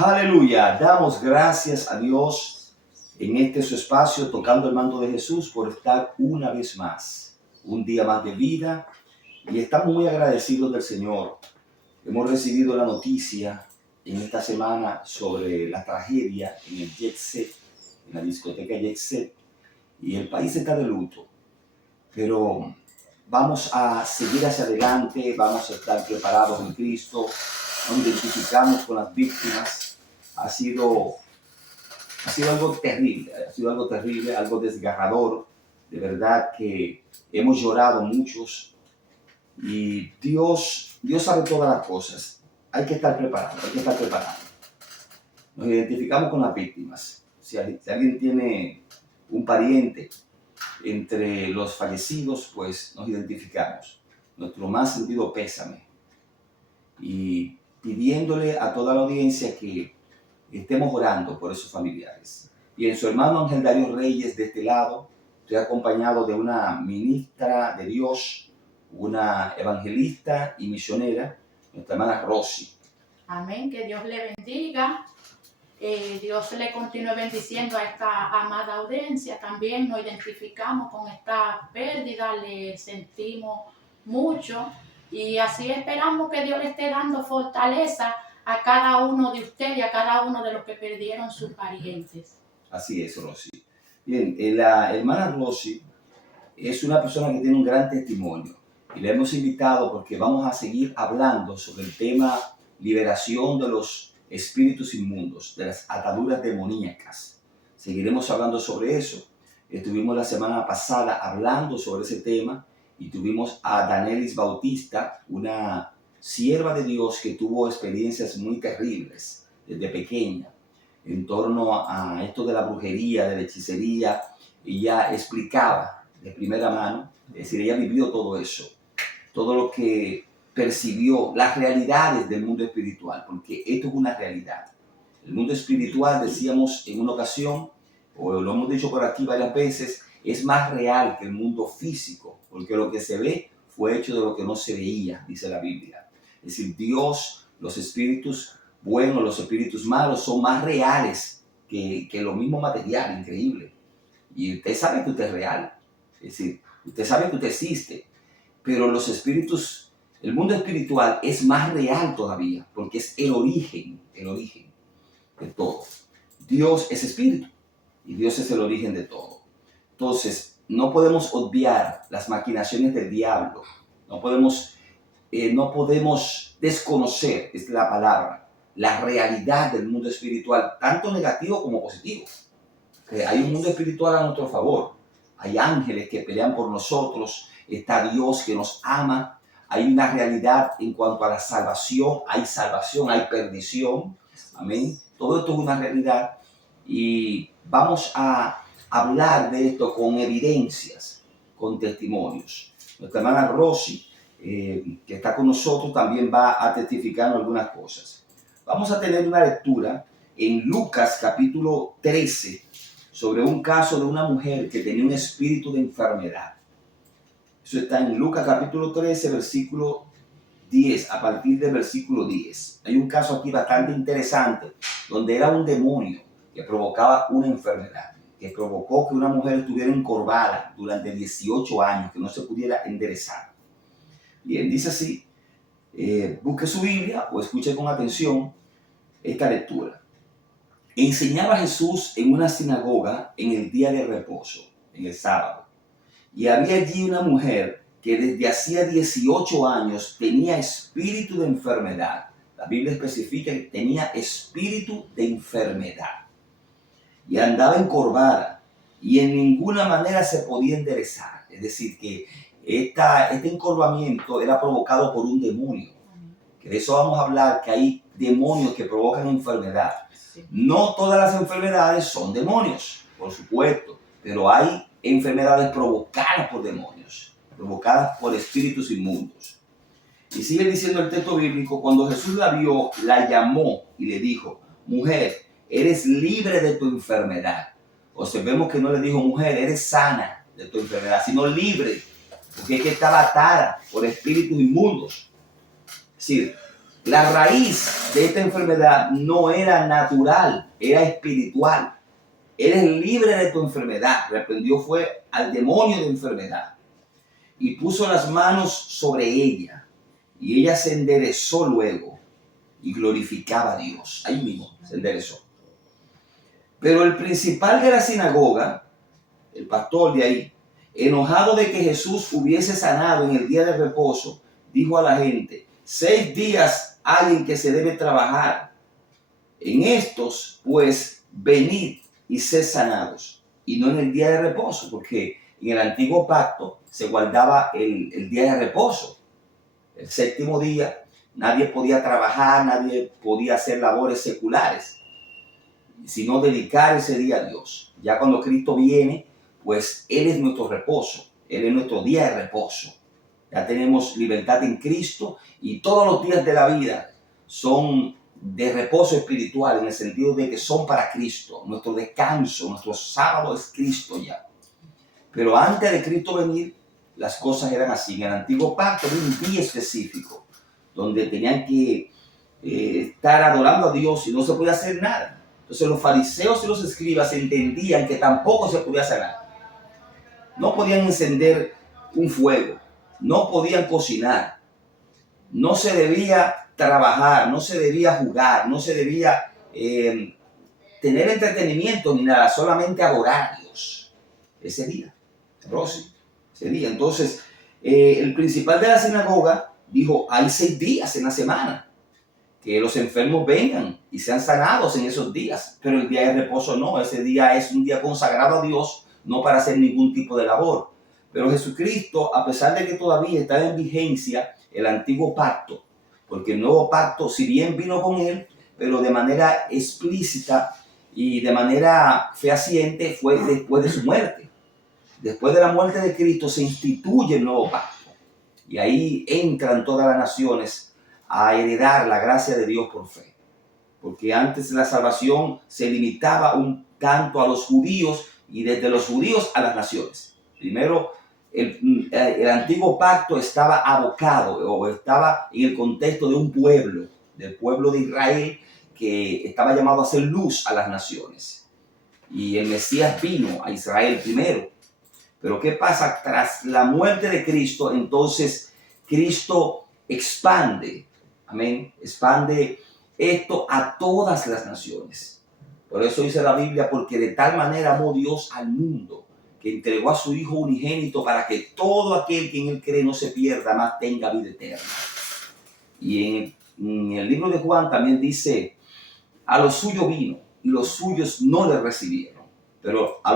Aleluya, damos gracias a Dios en este su espacio, tocando el manto de Jesús, por estar una vez más, un día más de vida, y estamos muy agradecidos del Señor. Hemos recibido la noticia en esta semana sobre la tragedia en el Jet Set, en la discoteca Jet Set, y el país está de luto, pero vamos a seguir hacia adelante, vamos a estar preparados en Cristo, nos identificamos con las víctimas. Ha sido algo terrible, algo desgarrador. De verdad que hemos llorado muchos y Dios sabe todas las cosas. Hay que estar preparados. Nos identificamos con las víctimas. Si alguien tiene un pariente entre los fallecidos, pues nos identificamos. Nuestro más sentido pésame. Y pidiéndole a toda la audiencia que estemos orando por esos familiares. Y en su hermano Ángel Darío Reyes, de este lado, estoy acompañado de una ministra de Dios, una evangelista y misionera, nuestra hermana Rosy. Amén, que Dios le bendiga. Dios le continúe bendiciendo a esta amada audiencia. También nos identificamos con esta pérdida, le sentimos mucho y así esperamos que Dios le esté dando fortaleza a cada uno de ustedes y a cada uno de los que perdieron sus parientes. Así es, Rosy. Bien, la hermana Rosy es una persona que tiene un gran testimonio y le hemos invitado porque vamos a seguir hablando sobre el tema liberación de los espíritus inmundos, de las ataduras demoníacas. Seguiremos hablando sobre eso. Estuvimos la semana pasada hablando sobre ese tema y tuvimos a Danelis Bautista, una sierva de Dios que tuvo experiencias muy terribles desde pequeña en torno a esto de la brujería, de la hechicería. Ella explicaba de primera mano, es decir, ella vivió todo eso, todo lo que percibió, las realidades del mundo espiritual, porque esto es una realidad. El mundo espiritual, decíamos en una ocasión, o lo hemos dicho por aquí varias veces, es más real que el mundo físico, porque lo que se ve fue hecho de lo que no se veía, dice la Biblia. Es decir, Dios, los espíritus buenos, los espíritus malos son más reales que lo mismo material, increíble. Y usted sabe que usted es real, es decir, usted sabe que usted existe, pero los espíritus, el mundo espiritual es más real todavía, porque es el origen de todo. Dios es espíritu y Dios es el origen de todo. Entonces, no podemos obviar las maquinaciones del diablo, no podemos desconocer, es la palabra, la realidad del mundo espiritual, tanto negativo como positivo. Hay un mundo espiritual a nuestro favor, hay ángeles que pelean por nosotros, está Dios que nos ama, hay una realidad en cuanto a la salvación, hay perdición, amén. Todo esto es una realidad y vamos a hablar de esto con evidencias, con testimonios. Nuestra hermana Rosy, que está con nosotros, también va a testificar algunas cosas. Vamos a tener una lectura en Lucas capítulo 13 sobre un caso de una mujer que tenía un espíritu de enfermedad. Eso está en Lucas capítulo 13, versículo 10, a partir del versículo 10. Hay un caso aquí bastante interesante, donde era un demonio que provocaba una enfermedad, que provocó que una mujer estuviera encorvada durante 18 años, que no se pudiera enderezar. Bien, dice así, busque su Biblia o escuche con atención esta lectura. Enseñaba Jesús en una sinagoga en el día de reposo, en el sábado. Y había allí una mujer que desde hacía 18 años tenía espíritu de enfermedad. La Biblia especifica que tenía espíritu de enfermedad. Y andaba encorvada y en ninguna manera se podía enderezar. Es decir, que este encorvamiento era provocado por un demonio. Que de eso vamos a hablar, que hay demonios que provocan enfermedad. No todas las enfermedades son demonios, por supuesto, pero hay enfermedades provocadas por demonios, provocadas por espíritus inmundos. Y sigue diciendo el texto bíblico, cuando Jesús la vio, la llamó y le dijo, mujer, eres libre de tu enfermedad. Observemos que no le dijo, mujer, eres sana de tu enfermedad, sino libre, porque es que estaba atada por espíritus inmundos. Es decir, La raíz de esta enfermedad no era natural, era espiritual. Eres libre de tu enfermedad. Reprendió fue al demonio de enfermedad y puso las manos sobre ella. Y ella se enderezó luego y glorificaba a Dios. Ahí mismo se enderezó. Pero el principal de la sinagoga, el pastor de ahí, enojado de que Jesús hubiese sanado en el día de reposo, dijo a la gente: 6 días hay en que se debe trabajar. En estos, pues, venid y sed sanados, y no en el día de reposo, porque en el antiguo pacto se guardaba el día de reposo. El 7º día nadie podía trabajar, nadie podía hacer labores seculares, sino dedicar ese día a Dios. Ya cuando Cristo viene, pues Él es nuestro reposo, Él es nuestro día de reposo. Ya tenemos libertad en Cristo y todos los días de la vida son de reposo espiritual, en el sentido de que son para Cristo. Nuestro descanso, nuestro sábado es Cristo ya. Pero antes de Cristo venir, las cosas eran así. En el antiguo pacto había un día específico donde tenían que estar adorando a Dios y no se podía hacer nada. Entonces los fariseos y los escribas entendían que tampoco se podía hacer nada. No podían encender un fuego, no podían cocinar, no se debía trabajar, no se debía jugar, no se debía tener entretenimiento ni nada, solamente adorar a Dios ese día. Rosy, ese día. Entonces, el principal de la sinagoga dijo: hay 6 días en la semana, que los enfermos vengan y sean sanados en esos días, pero el día de reposo no, ese día es un día consagrado a Dios, no para hacer ningún tipo de labor. Pero Jesucristo, a pesar de que todavía estaba en vigencia el antiguo pacto, porque el nuevo pacto, si bien vino con él, pero de manera explícita y de manera fehaciente, fue después de su muerte. Después de la muerte de Cristo se instituye el nuevo pacto. Y ahí entran todas las naciones a heredar la gracia de Dios por fe. Porque antes la salvación se limitaba un tanto a los judíos y desde los judíos a las naciones. Primero, el antiguo pacto estaba abocado o estaba en el contexto de un pueblo, del pueblo de Israel, que estaba llamado a hacer luz a las naciones. Y el Mesías vino a Israel primero. Pero ¿qué pasa? Tras la muerte de Cristo, entonces Cristo expande, amén, expande esto a todas las naciones. Por eso dice la Biblia: porque de tal manera amó Dios al mundo, que entregó a su Hijo unigénito, para que todo aquel que en él cree no se pierda, mas tenga vida eterna. Y en el libro de Juan también dice: a los suyos vino, y los suyos no le recibieron. Pero a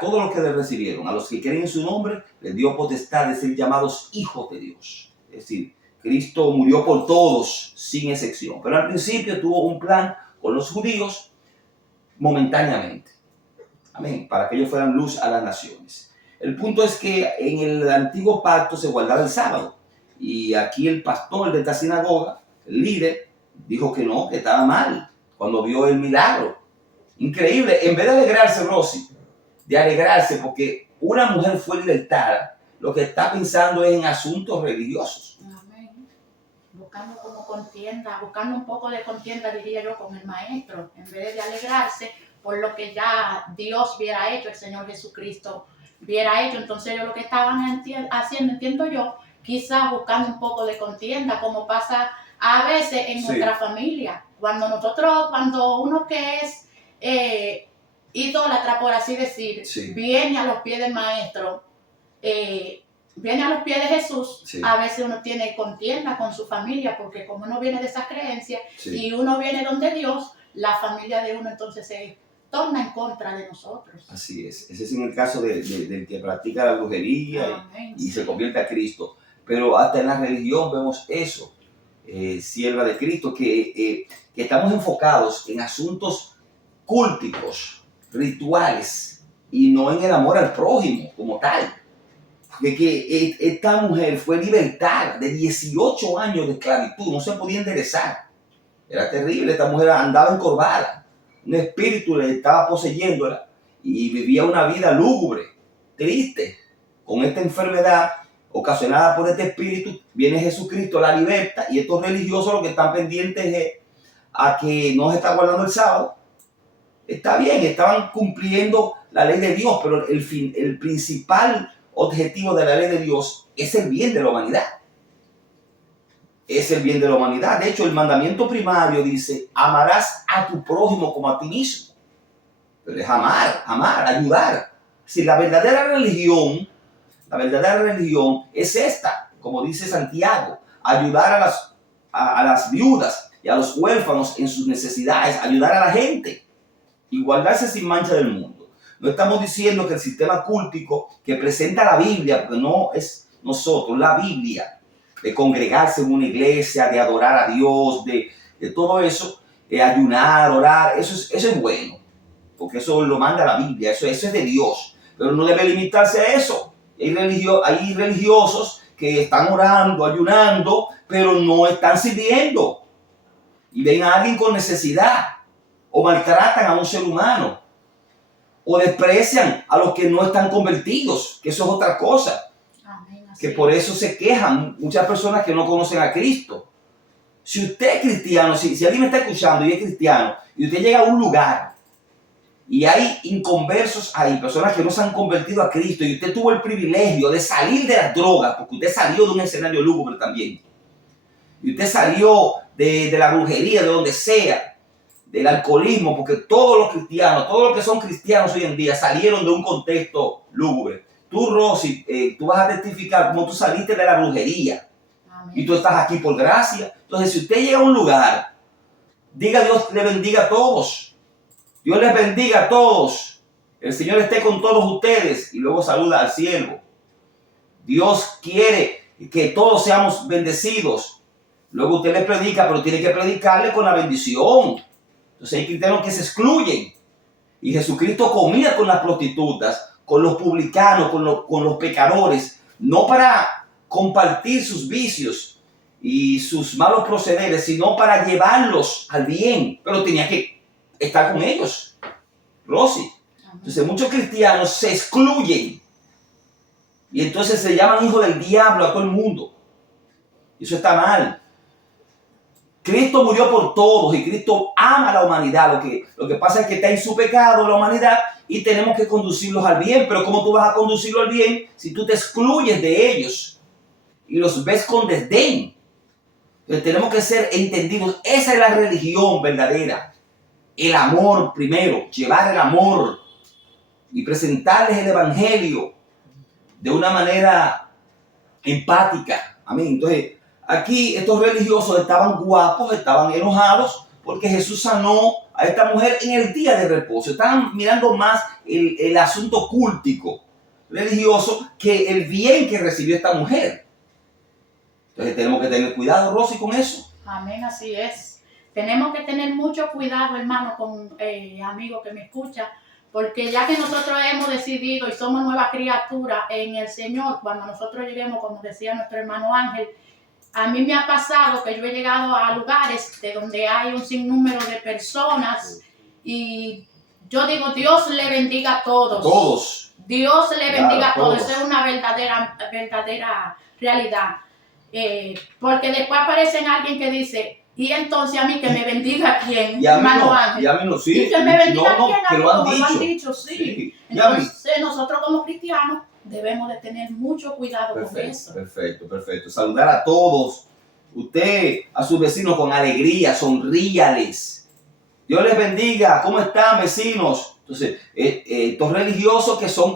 todos los que le recibieron, a los que creen en su nombre, les dio potestad de ser llamados hijos de Dios. Es decir, Cristo murió por todos, sin excepción. Pero al principio tuvo un plan con los judíos momentáneamente. Amén. Para que ellos fueran luz a las naciones. El punto es que en el antiguo pacto se guardaba el sábado. Y aquí el pastor de esta sinagoga, el líder, dijo que no, que estaba mal cuando vio el milagro. Increíble. En vez de alegrarse, Rosy, de alegrarse porque una mujer fue libertada, lo que está pensando es en asuntos religiosos. Amén. Buscando como contienda, buscando un poco de contienda, diría yo, con el maestro, en vez de alegrarse por lo que ya Dios hubiera hecho, el Señor Jesucristo hubiera hecho. Entonces ellos lo que estaban haciendo, entiendo yo, quizás buscando un poco de contienda, como pasa a veces en nuestra familia. Cuando uno que es idólatra, por así decir, viene a los pies del maestro, viene a los pies de Jesús, a veces uno tiene contienda con su familia, porque como uno viene de esas creencias y uno viene donde Dios, la familia de uno entonces se torna en contra de nosotros. Así es. Ese es en el caso del que practica la brujería y se convierte a Cristo. Pero hasta en la religión vemos eso, sierva de Cristo, que estamos enfocados en asuntos cúlticos, rituales, y no en el amor al prójimo como tal. De que esta mujer fue libertada de 18 años de esclavitud, no se podía enderezar. Era terrible, esta mujer andaba encorvada, un espíritu le estaba poseyéndola y vivía una vida lúgubre, triste, con esta enfermedad ocasionada por este espíritu, viene Jesucristo, la liberta, y estos religiosos lo que están pendientes es a que no se está guardando el sábado. Está bien, estaban cumpliendo la ley de Dios, pero el principal objetivo de la ley de Dios es el bien de la humanidad. Es el bien de la humanidad. De hecho, el mandamiento primario dice, amarás a tu prójimo como a ti mismo. Pero es amar, ayudar. Si la verdadera religión es esta, como dice Santiago, ayudar a las viudas y a los huérfanos en sus necesidades, ayudar a la gente y guardarse sin mancha del mundo. No estamos diciendo que el sistema cultico que presenta la Biblia, porque no es nosotros, la Biblia, de congregarse en una iglesia, de adorar a Dios, de todo eso, de ayunar, orar, eso es bueno, porque eso lo manda la Biblia, eso es de Dios, pero no debe limitarse a eso. Hay religiosos que están orando, ayunando, pero no están sirviendo. Y ven a alguien con necesidad, o maltratan a un ser humano, o desprecian a los que no están convertidos, que eso es otra cosa. Amén, Que por eso se quejan muchas personas que no conocen a Cristo. Si usted es cristiano, si alguien me está escuchando y es cristiano, y usted llega a un lugar y hay inconversos ahí, personas que no se han convertido a Cristo, y usted tuvo el privilegio de salir de las drogas, porque usted salió de un escenario lúgubre también, y usted salió de la brujería, de donde sea, del alcoholismo, porque todos los cristianos, todos los que son cristianos hoy en día salieron de un contexto lúgubre. Tú, Rosy, tú vas a testificar cómo tú saliste de la brujería. Amén. Y tú estás aquí por gracia. Entonces, si usted llega a un lugar, diga Dios le bendiga a todos. Dios les bendiga a todos. El Señor esté con todos ustedes. Y luego saluda al siervo. Dios quiere que todos seamos bendecidos. Luego usted le predica, pero tiene que predicarle con la bendición. Entonces hay cristianos que se excluyen. Y Jesucristo comía con las prostitutas, con los publicanos, con los pecadores, no para compartir sus vicios y sus malos procederes, sino para llevarlos al bien. Pero tenía que estar con ellos, Rosy. Entonces muchos cristianos se excluyen y entonces se llaman hijos del diablo a todo el mundo. Y eso está mal. Cristo murió por todos y Cristo ama a la humanidad. Lo que pasa es que está en su pecado la humanidad y tenemos que conducirlos al bien. Pero ¿cómo tú vas a conducirlo al bien si tú te excluyes de ellos y los ves con desdén? Entonces tenemos que ser entendidos. Esa es la religión verdadera. El amor primero, llevar el amor y presentarles el evangelio de una manera empática. Amén. Entonces, aquí estos religiosos estaban guapos, estaban enojados porque Jesús sanó a esta mujer en el día de reposo. Estaban mirando más el asunto cultico, religioso, que el bien que recibió esta mujer. Entonces tenemos que tener cuidado, Rosy, con eso. Amén, así es. Tenemos que tener mucho cuidado, hermano, con amigos que me escuchan, porque ya que nosotros hemos decidido y somos nueva criatura en el Señor, cuando nosotros lleguemos, como decía nuestro hermano Ángel, a mí me ha pasado que yo he llegado a lugares de donde hay un sinnúmero de personas y yo digo, Dios le bendiga a todos. Todos. Dios le bendiga a todos. Todos. Eso es una verdadera realidad. Porque después aparece alguien que dice, y entonces a mí que me bendiga quién, y a mí hermano no, Ángel. Y a mí no, sí. Y que me bendiga quién, que lo han como dicho. lo han dicho, sí. Sí. Entonces nosotros como cristianos debemos de tener mucho cuidado con eso. Perfecto. Saludar a todos. Usted, a sus vecinos con alegría, sonríales. Dios les bendiga. ¿Cómo están, vecinos? Entonces, estos religiosos que están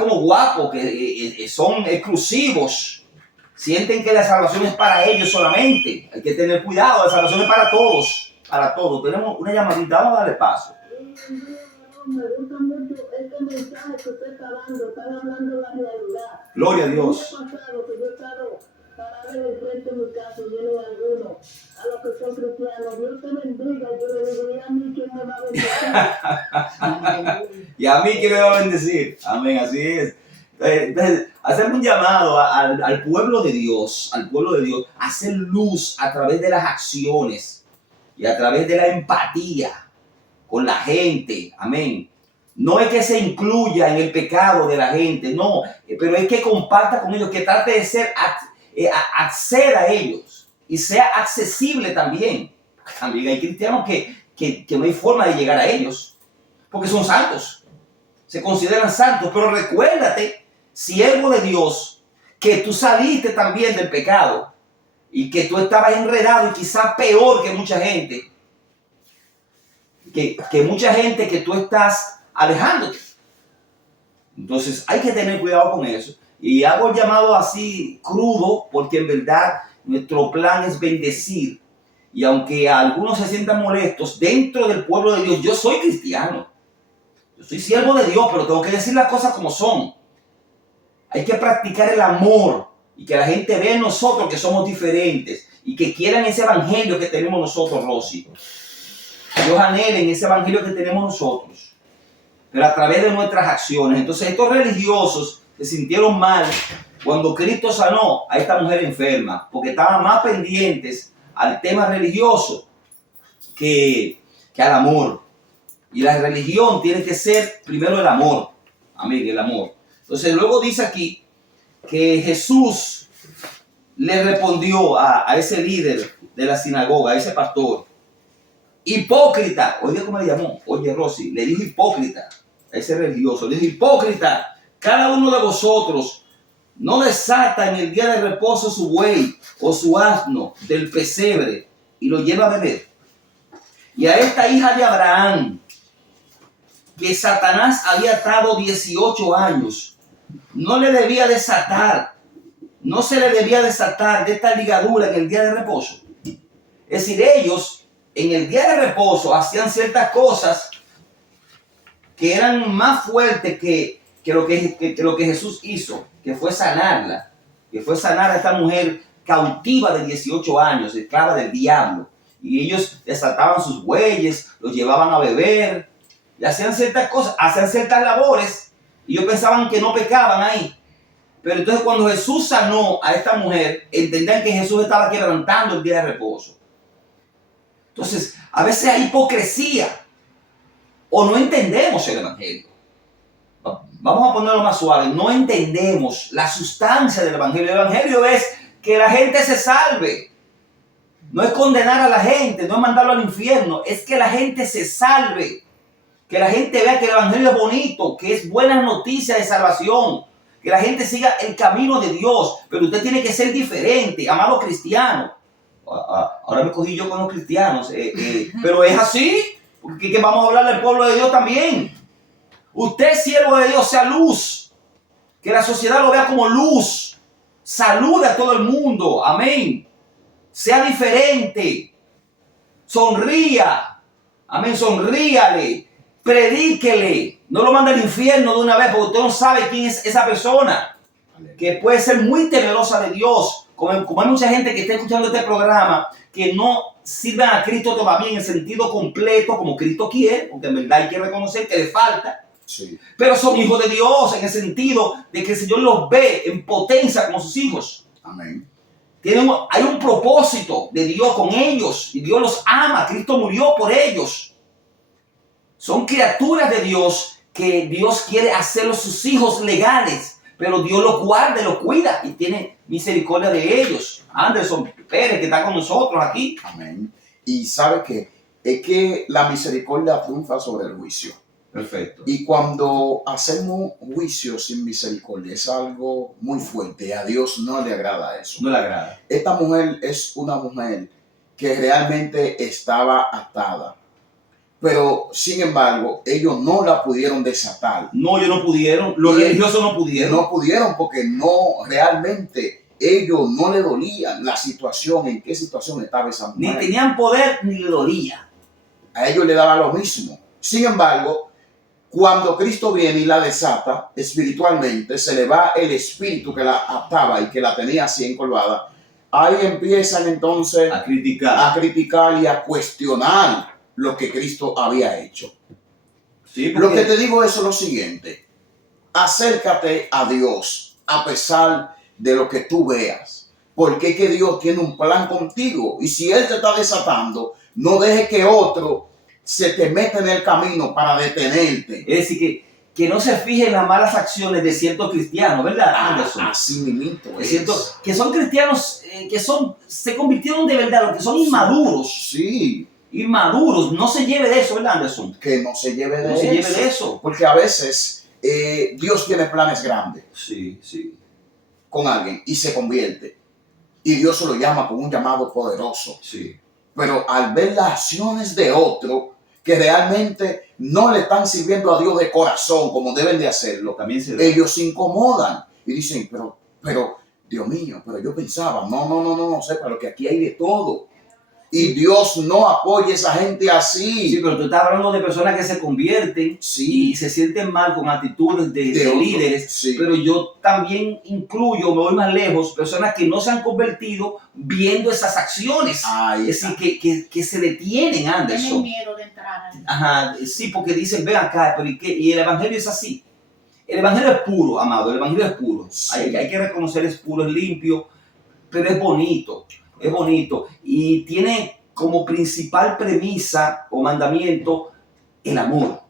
como guapos, que son exclusivos, sienten que la salvación es para ellos solamente. Hay que tener cuidado, la salvación es para todos. Para todos. Tenemos una llamadita, vamos a darle paso. Me gusta mucho este mensaje que usted está dando, están hablando de la realidad. Gloria a Dios. El año pasado que yo he estado parado en el frente de mi casa, lleno de algunos, a los que son cristianos, Dios te bendiga, yo le digo, ¿y a mí quién me va a bendecir? Y a mí quién me va a bendecir. Amén, así es. Entonces, hacer un llamado al pueblo de Dios, a hacer luz a través de las acciones y a través de la empatía con la gente. Amén. No es que se incluya en el pecado de la gente, no, pero es que comparta con ellos, que trate de acceda a ellos y sea accesible también. También hay cristianos que no hay forma de llegar a ellos, porque son santos, se consideran santos, pero recuérdate, siervo de Dios, que tú saliste también del pecado y que tú estabas enredado y quizás peor que mucha gente, que mucha gente que tú estás alejándote. Entonces hay que tener cuidado con eso. Y hago el llamado así crudo, porque en verdad nuestro plan es bendecir. Y aunque algunos se sientan molestos, dentro del pueblo de Dios, yo soy cristiano. Yo soy siervo de Dios, pero tengo que decir las cosas como son. Hay que practicar el amor y que la gente vea en nosotros que somos diferentes y que quieran ese evangelio que tenemos nosotros, Rosy. Dios anhelen ese evangelio que tenemos nosotros, pero a través de nuestras acciones. Entonces estos religiosos se sintieron mal cuando Cristo sanó a esta mujer enferma, porque estaban más pendientes al tema religioso que al amor. Y la religión tiene que ser primero el amor. Amén, el amor. Entonces luego dice aquí que Jesús le respondió a ese líder de la sinagoga, a ese pastor: hipócrita. Oye, ¿cómo le llamó? Oye, Rosy, le dijo hipócrita a ese religioso. Le dijo: hipócrita, cada uno de vosotros no desata en el día de reposo su buey o su asno del pesebre y lo lleva a beber. Y a esta hija de Abraham, que Satanás había atado 18 años, no le debía desatar, no se le debía desatar de esta ligadura en el día de reposo. Es decir, ellos en el día de reposo hacían ciertas cosas que eran más fuertes que lo que Jesús hizo, que fue sanarla, que fue sanar a esta mujer cautiva de 18 años, esclava del diablo. Y ellos desataban sus bueyes, los llevaban a beber, y hacían ciertas cosas, hacían ciertas labores, y ellos pensaban que no pecaban ahí. Pero entonces cuando Jesús sanó a esta mujer, entendían que Jesús estaba quebrantando el día de reposo. Entonces, a veces hay hipocresía, o no entendemos el evangelio. Vamos a ponerlo más suave, no entendemos la sustancia del evangelio. El evangelio es que la gente se salve. No es condenar a la gente, no es mandarlo al infierno, es que la gente se salve. Que la gente vea que el evangelio es bonito, que es buena noticia de salvación, que la gente siga el camino de Dios, pero usted tiene que ser diferente, amado cristiano. Ahora me cogí yo con los cristianos, pero es así, porque vamos a hablar del pueblo de Dios también. Usted, siervo de Dios, sea luz, que la sociedad lo vea como luz, salude a todo el mundo, amén, sea diferente, sonría, amén, sonríale, predíquele, no lo mande al infierno de una vez, porque usted no sabe quién es esa persona, que puede ser muy temerosa de Dios, como hay mucha gente que está escuchando este programa, que no sirven a Cristo todavía en el sentido completo, como Cristo quiere, porque en verdad hay que reconocer que le falta. Sí. Pero son hijos de Dios en el sentido de que el Señor los ve en potencia como sus hijos. Amén. Hay un propósito de Dios con ellos y Dios los ama. Cristo murió por ellos. Son criaturas de Dios que Dios quiere hacerlos sus hijos legales, pero Dios los guarda y los cuida y tiene misericordia de ellos. Anderson Pérez, que está con nosotros aquí. Amén. Y sabe que es que la misericordia triunfa sobre el juicio. Perfecto. Y cuando hacemos juicio sin misericordia es algo muy fuerte. A Dios no le agrada eso. No le agrada. Esta mujer es una mujer que realmente estaba atada. Pero, sin embargo, ellos no la pudieron desatar. No, ellos no pudieron. Los religiosos no pudieron. No pudieron porque no realmente ellos no le dolían la situación, en qué situación estaba esa mujer. Ni tenían poder ni le dolía. A ellos le daba lo mismo. Sin embargo, cuando Cristo viene y la desata espiritualmente, se le va el espíritu que la ataba y que la tenía así encorvada. Ahí empiezan entonces a criticar y a cuestionar lo que Cristo había hecho. Sí, lo que te digo es lo siguiente: acércate a Dios a pesar de lo que tú veas, porque es que Dios tiene un plan contigo, y si Él te está desatando, no deje que otro se te mete en el camino para detenerte. Es decir, que no se fije en las malas acciones de ciertos cristianos, ¿verdad, Anderson? Así mismito Es cierto, que son cristianos se convirtieron de verdad, los que son inmaduros. Sí, Inmaduros, no se lleve de eso, ¿verdad, Anderson? que no se lleve de No se lleve de eso. Porque a veces Dios tiene planes grandes Sí, sí. con alguien y se convierte. Y Dios se lo llama con un llamado poderoso. Sí. Pero al ver las acciones de otro que realmente no le están sirviendo a Dios de corazón como deben de hacerlo, También se da. ellos se incomodan y dicen, pero, Dios mío, pero yo pensaba, no, sepa lo que aquí hay de todo. Y Dios no apoya a esa gente Sí, así. pero tú estás hablando de personas que se convierten Sí, y se sienten mal con actitudes de otro. líderes. Sí. Pero yo también incluyo, me voy más lejos, personas que no se han convertido viendo esas acciones. Ahí Es está. decir, que se detienen, Tienen Anderson. miedo de entrar ahí. Ajá, sí, porque dicen, ven acá, pero y el evangelio es así. El evangelio es puro, amado, el evangelio es puro. Sí. Hay que reconocer, es puro, es limpio, pero es bonito, es bonito. Y tiene como principal premisa o mandamiento el amor.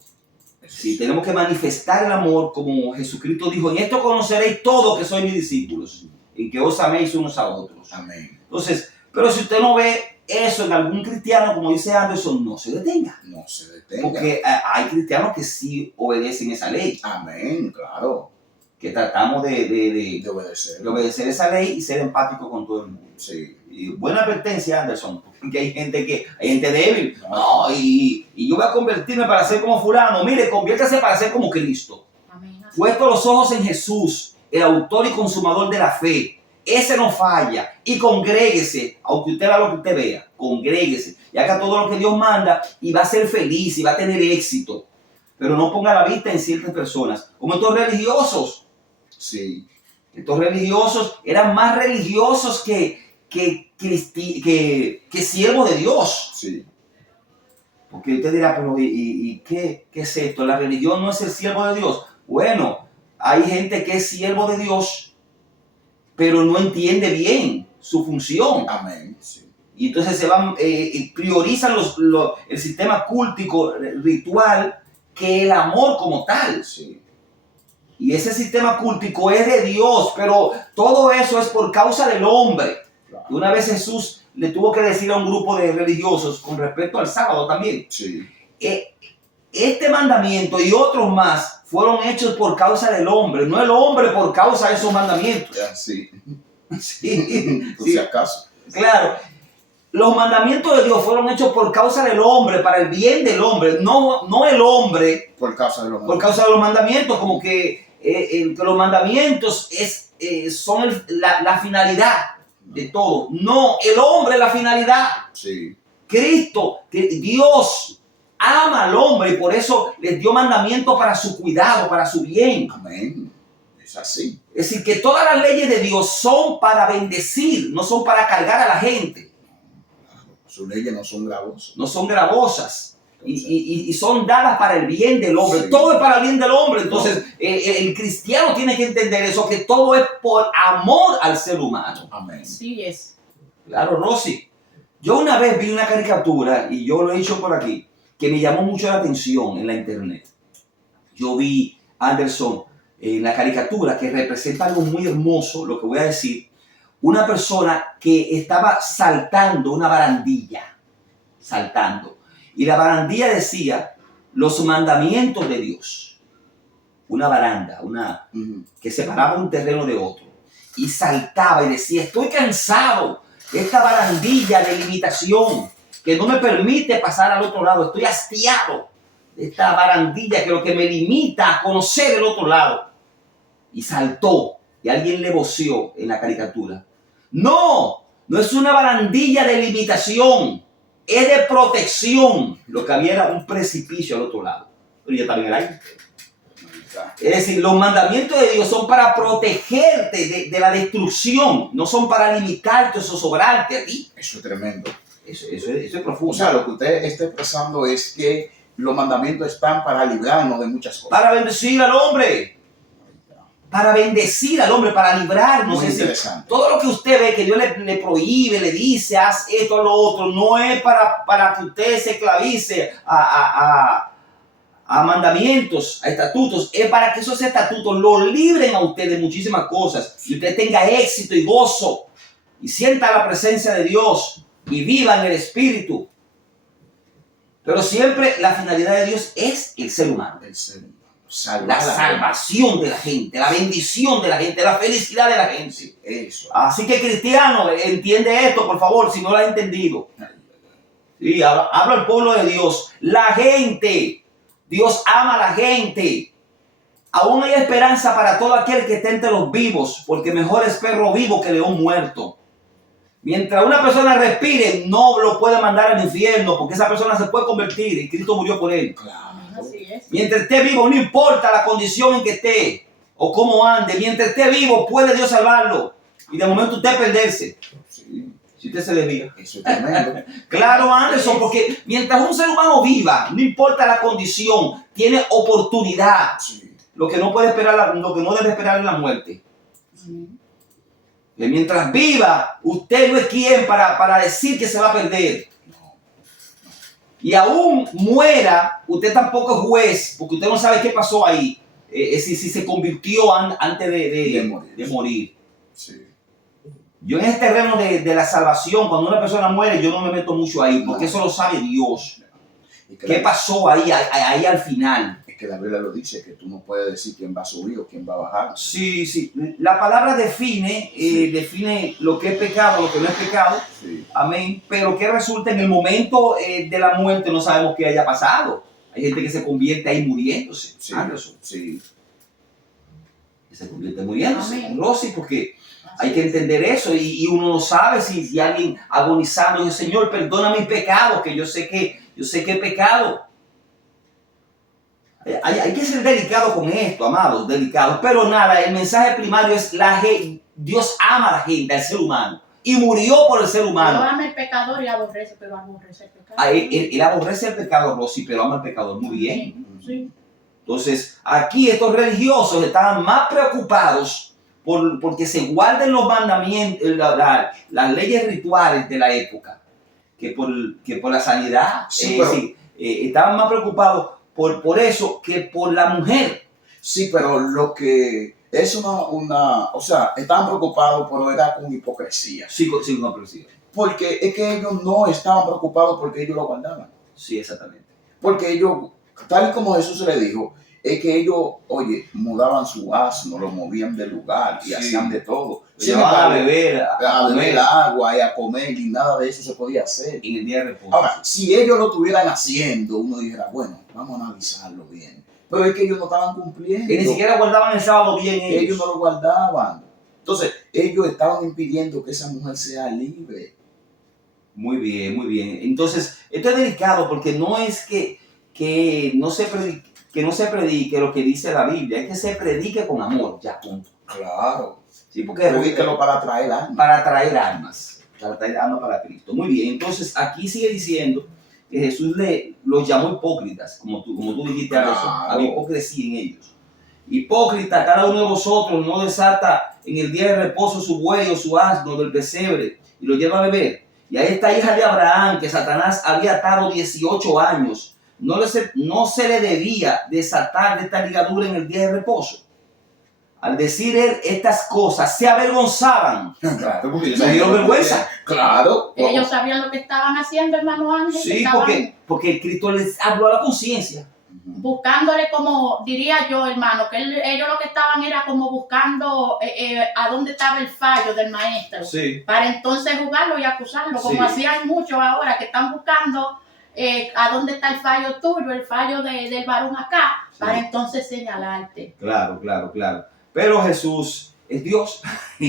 Sí, tenemos que manifestar el amor como Jesucristo dijo, en esto conoceréis todos que sois mis discípulos, en que os améis unos a otros. Amén. Entonces, pero si usted no ve eso en algún cristiano, como dice Anderson, no se detenga. No se detenga. Porque hay cristianos que sí obedecen esa ley, Amén, claro. que tratamos De obedecer. de obedecer esa ley y ser empático con todo el mundo. Sí. Y buena advertencia, Anderson, porque hay gente débil. No. No, y yo voy a convertirme para ser como fulano. Mire, conviértase para ser como Cristo. Amén. Así. Puesto los ojos en Jesús, el autor y consumador de la fe. Ese no falla. Y congréguese, aunque usted vea lo que usted vea, congréguese. Y haga todo lo que Dios manda y va a ser feliz y va a tener éxito. Pero no ponga la vista en ciertas personas, como estos religiosos. Sí. Estos religiosos eran más religiosos que siervos de Dios. Sí. Porque usted dirá, pero ¿y qué es esto? ¿La religión no es el siervo de Dios? Bueno, hay gente que es siervo de Dios, pero no entiende bien su función. Amén. Sí. Y entonces se van, priorizan el sistema cultico, ritual, que el amor como tal. Sí. Y ese sistema cultico es de Dios, pero todo eso es por causa del hombre. Claro. Y una vez Jesús le tuvo que decir a un grupo de religiosos con respecto al sábado también, Sí. este mandamiento y otros más fueron hechos por causa del hombre, no el hombre por causa de esos mandamientos. Sí. Sí, Por sí, si acaso. claro. Los mandamientos de Dios fueron hechos por causa del hombre, para el bien del hombre, no el hombre Por causa de los por causa de los mandamientos, como que los mandamientos son la finalidad de todo. No, el hombre es la finalidad. Sí. Cristo, Dios ama al hombre y por eso les dio mandamientos para su cuidado, para su bien. Amén. Es así. Es decir, que todas las leyes de Dios son para bendecir, no son para cargar a la gente, Sus leyes no son gravosas. no son gravosas. Y son dadas para el bien del hombre. Sí. Todo es para el bien del hombre. Entonces, el cristiano tiene que entender eso, que todo es por amor al ser humano. Amén. Así es. Claro, Rosy. Yo una vez vi una caricatura, y yo lo he dicho por aquí, que me llamó mucho la atención en la internet. Yo vi, Anderson, en la caricatura, que representa algo muy hermoso, lo que voy a decir. Una persona que estaba saltando una barandilla. Saltando. Y la barandilla decía los mandamientos de Dios. Una baranda, que separaba un terreno de otro. Y saltaba y decía, estoy cansado de esta barandilla de limitación que no me permite pasar al otro lado. Estoy hastiado de esta barandilla que lo que me limita a conocer el otro lado. Y saltó y alguien le voceó en la caricatura. No es una barandilla de limitación. Es de protección. Lo que había era un precipicio al otro lado. Pero ya estaba en el aire. Es decir, los mandamientos de Dios son para protegerte de la destrucción. No son para limitarte o zozobrarte a ti. Eso es tremendo. Eso es profundo. O sea, lo que usted está expresando es que los mandamientos están para librarnos de muchas cosas. Para bendecir al hombre. para bendecir al hombre, para librarnos. Muy Es decir, interesante. todo lo que usted ve que Dios le prohíbe, le dice, haz esto, lo otro, no es para que usted se esclavice a mandamientos, a estatutos, es para que esos estatutos lo libren a usted de muchísimas cosas y usted tenga éxito y gozo y sienta la presencia de Dios y viva en el Espíritu. Pero siempre la finalidad de Dios es el ser humano. El ser humano. Salvar La a la salvación de la gente, la bendición de la gente, la felicidad de la gente. gente. Eso. Así que cristiano, entiende esto, por favor, si no lo has entendido. Sí, habla el pueblo de Dios. La gente, Dios ama a la gente. Aún hay esperanza para todo aquel que esté entre los vivos, porque mejor es perro vivo que león muerto. Mientras una persona respire, no lo puede mandar al infierno, porque esa persona se puede convertir y Cristo murió por él. Claro. Así es. Mientras esté vivo, no importa la condición en que esté o cómo ande. Mientras esté vivo, puede Dios salvarlo. Y de momento usted perderse, Sí, si usted se desvía. eso es tremendo. Claro, Anderson, porque mientras un ser humano viva, no importa la condición, tiene oportunidad. Sí. Lo que no puede esperar, lo que no debe esperar es la muerte. Que mientras viva, usted no es quien para decir que se va a perder. No. Y aún muera, usted tampoco es juez, porque usted no sabe qué pasó ahí. Si se convirtió antes de morir. Sí. Yo en este terreno de la salvación, cuando una persona muere, yo no me meto mucho ahí, porque No. eso lo sabe Dios. Y que ¿Qué la- pasó ahí al final? Es que la Biblia lo dice, que tú no puedes decir quién va a subir o quién va a bajar. Sí, sí. La palabra define lo que es pecado, lo que no es pecado. Sí. Amén. Pero que resulta en el momento de la muerte no sabemos qué haya pasado. Hay gente que se convierte ahí muriéndose. Sí. Anderson, Sí. que se convierte muriéndose. Amén. Rosy, porque hay que entender eso y uno no sabe si alguien agonizando dice, Señor, perdona mis pecados, que yo sé que he pecado. Hay que ser delicado con esto, amados, delicados. Pero nada, el mensaje primario es Dios ama a la gente, al ser humano, y murió por el ser Dios humano. ama el pecador y aborrece, pero aborrece el pecado. Él aborrece el pecado, Rosy, pero ama al pecador muy bien. Sí. Entonces, aquí estos religiosos estaban más preocupados porque se guarden los mandamientos, las leyes rituales de la época, que por la sanidad. Sí, pero- Estaban más preocupados por eso que por la mujer. Sí, pero lo que es o sea, estaban preocupados, pero era con hipocresía. Sí, una profecía. Porque es que ellos no estaban preocupados porque ellos lo guardaban. Sí, exactamente. Porque ellos, tal y como Jesús le dijo, es que ellos, oye, mudaban su asno, lo movían del lugar y Sí. hacían de todo. Lo Sin llevaban a embargo, beber, a beber agua y a comer y nada de eso se podía hacer. en el día de reposo. Ahora, si ellos lo estuvieran haciendo, uno dijera, bueno, vamos a analizarlo bien. Pero es que ellos no estaban cumpliendo. Que ni siquiera guardaban el sábado bien Ellos no lo guardaban. Entonces, ellos estaban impidiendo que esa mujer sea libre. Muy bien, muy bien. Entonces, esto es delicado porque no es que no se predique lo que dice la Biblia, es que se predique con amor, ya, punto. Claro. Sí, porque Predíquelo para atraer almas. para traer almas para Cristo. Muy bien, entonces aquí sigue diciendo que Jesús los llamó hipócritas, como tú dijiste, Anderson. Claro. Había hipocresía en ellos. Hipócrita, cada uno de vosotros no desata en el día de reposo su buey o su asno del pesebre y lo lleva a beber. Y a esta hija de Abraham que Satanás había atado 18 años, no se le debía desatar de esta ligadura en el día de reposo. Al decir él estas cosas, se avergonzaban. Claro, porque Se dieron vergüenza. Claro. Ellos sabían lo que estaban haciendo, hermano Ángel. Sí, estaban porque Cristo les habló a la conciencia. buscándole, como diría yo, hermano, que ellos lo que estaban era como buscando a dónde estaba el fallo del maestro, Sí. para entonces jugarlo y acusarlo, como Sí. hacían muchos ahora, que están buscando a dónde está el fallo tuyo, el fallo del varón acá, Sí. para entonces señalarte. Claro. Pero Jesús es Dios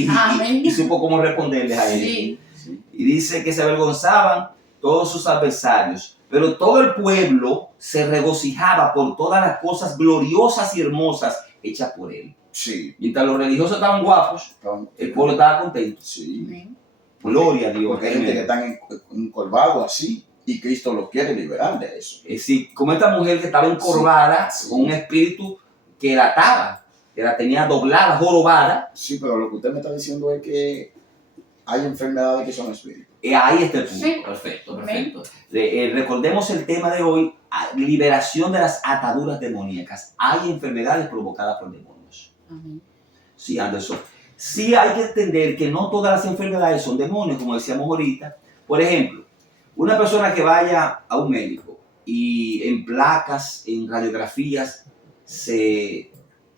Amén. y supo cómo responderles a ellos. Sí. Y dice que se avergonzaban todos sus adversarios, pero todo el pueblo se regocijaba por todas las cosas gloriosas y hermosas hechas por él. Sí. Mientras los religiosos estaban guapos, el pueblo estaba contento. Sí. Amén. Gloria a Dios. Porque hay gente que están encorvados así y Cristo los quiere liberar de eso. Es decir, como esta mujer que estaba encorvada Sí. con un espíritu que la ataba. que la tenía doblada, jorobada. Sí, pero lo que usted me está diciendo es que hay enfermedades que son espíritus. Ahí está el punto. Sí. Perfecto, Amén. perfecto. Recordemos el tema de hoy, liberación de las ataduras demoníacas. Hay enfermedades provocadas por demonios. Amén. Sí, Anderson. Sí hay que entender que no todas las enfermedades son demonios, como decíamos ahorita. Por ejemplo, una persona que vaya a un médico y en placas, en radiografías, se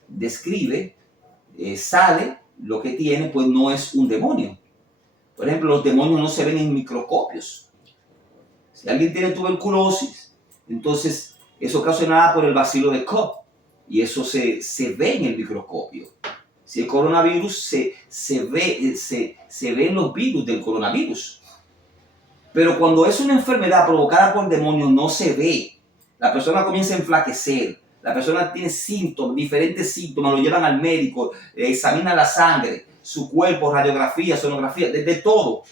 describe, sale lo que tiene, pues no es un demonio. Por ejemplo, los demonios no se ven en microscopios. Si alguien tiene tuberculosis, entonces eso ocasionada por el bacilo de Koch y eso se ve en el microscopio. Si el coronavirus se ven los virus del coronavirus. Pero cuando es una enfermedad provocada por demonios no se ve. La persona comienza a enflaquecer. La persona tiene síntomas, diferentes síntomas, lo llevan al médico, examinan la sangre, su cuerpo, radiografía, sonografía, de todo.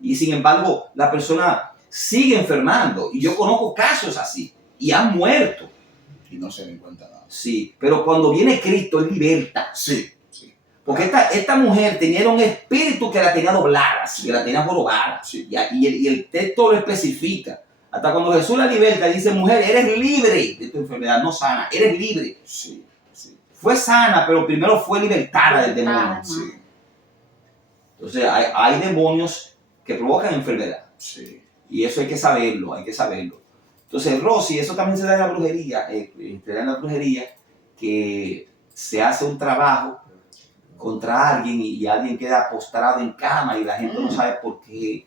Y sin embargo, la persona sigue enfermando. Y yo conozco casos así. Y han muerto. Y no se den cuenta nada. Sí, pero cuando viene Cristo, Él liberta. Sí, sí. Porque esta mujer tenía un espíritu que la tenía doblada, que la tenía jorobada. Sí. Y el texto lo especifica. Hasta cuando Jesús la liberta, dice, mujer, eres libre de tu enfermedad, no sana, eres libre. Sí, sí, Fue sana, pero primero fue libertada del demonio. sí, Entonces hay demonios que provocan enfermedad. sí. Y eso hay que saberlo, hay que saberlo. Entonces, Rosy, eso también se da en la brujería, que se hace un trabajo contra alguien y alguien queda postrado en cama y la gente no sabe por qué,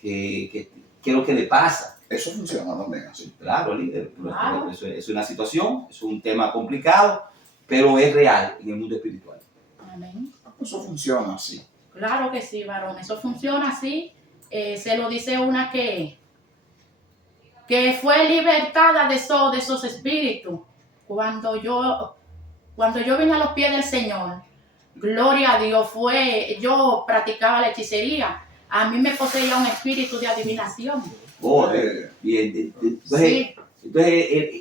qué es lo que le pasa. Eso funciona también así. Claro, líder, Claro. eso es una situación, es un tema complicado, pero es real en el mundo espiritual. Amén. Eso funciona así. Claro que sí, varón. Eso funciona así. Se lo dice una que fue libertada de esos espíritus. Cuando yo vine a los pies del Señor, gloria a Dios, yo practicaba la hechicería. A mí me poseía un espíritu de adivinación. Oh, bien. Entonces, Sí,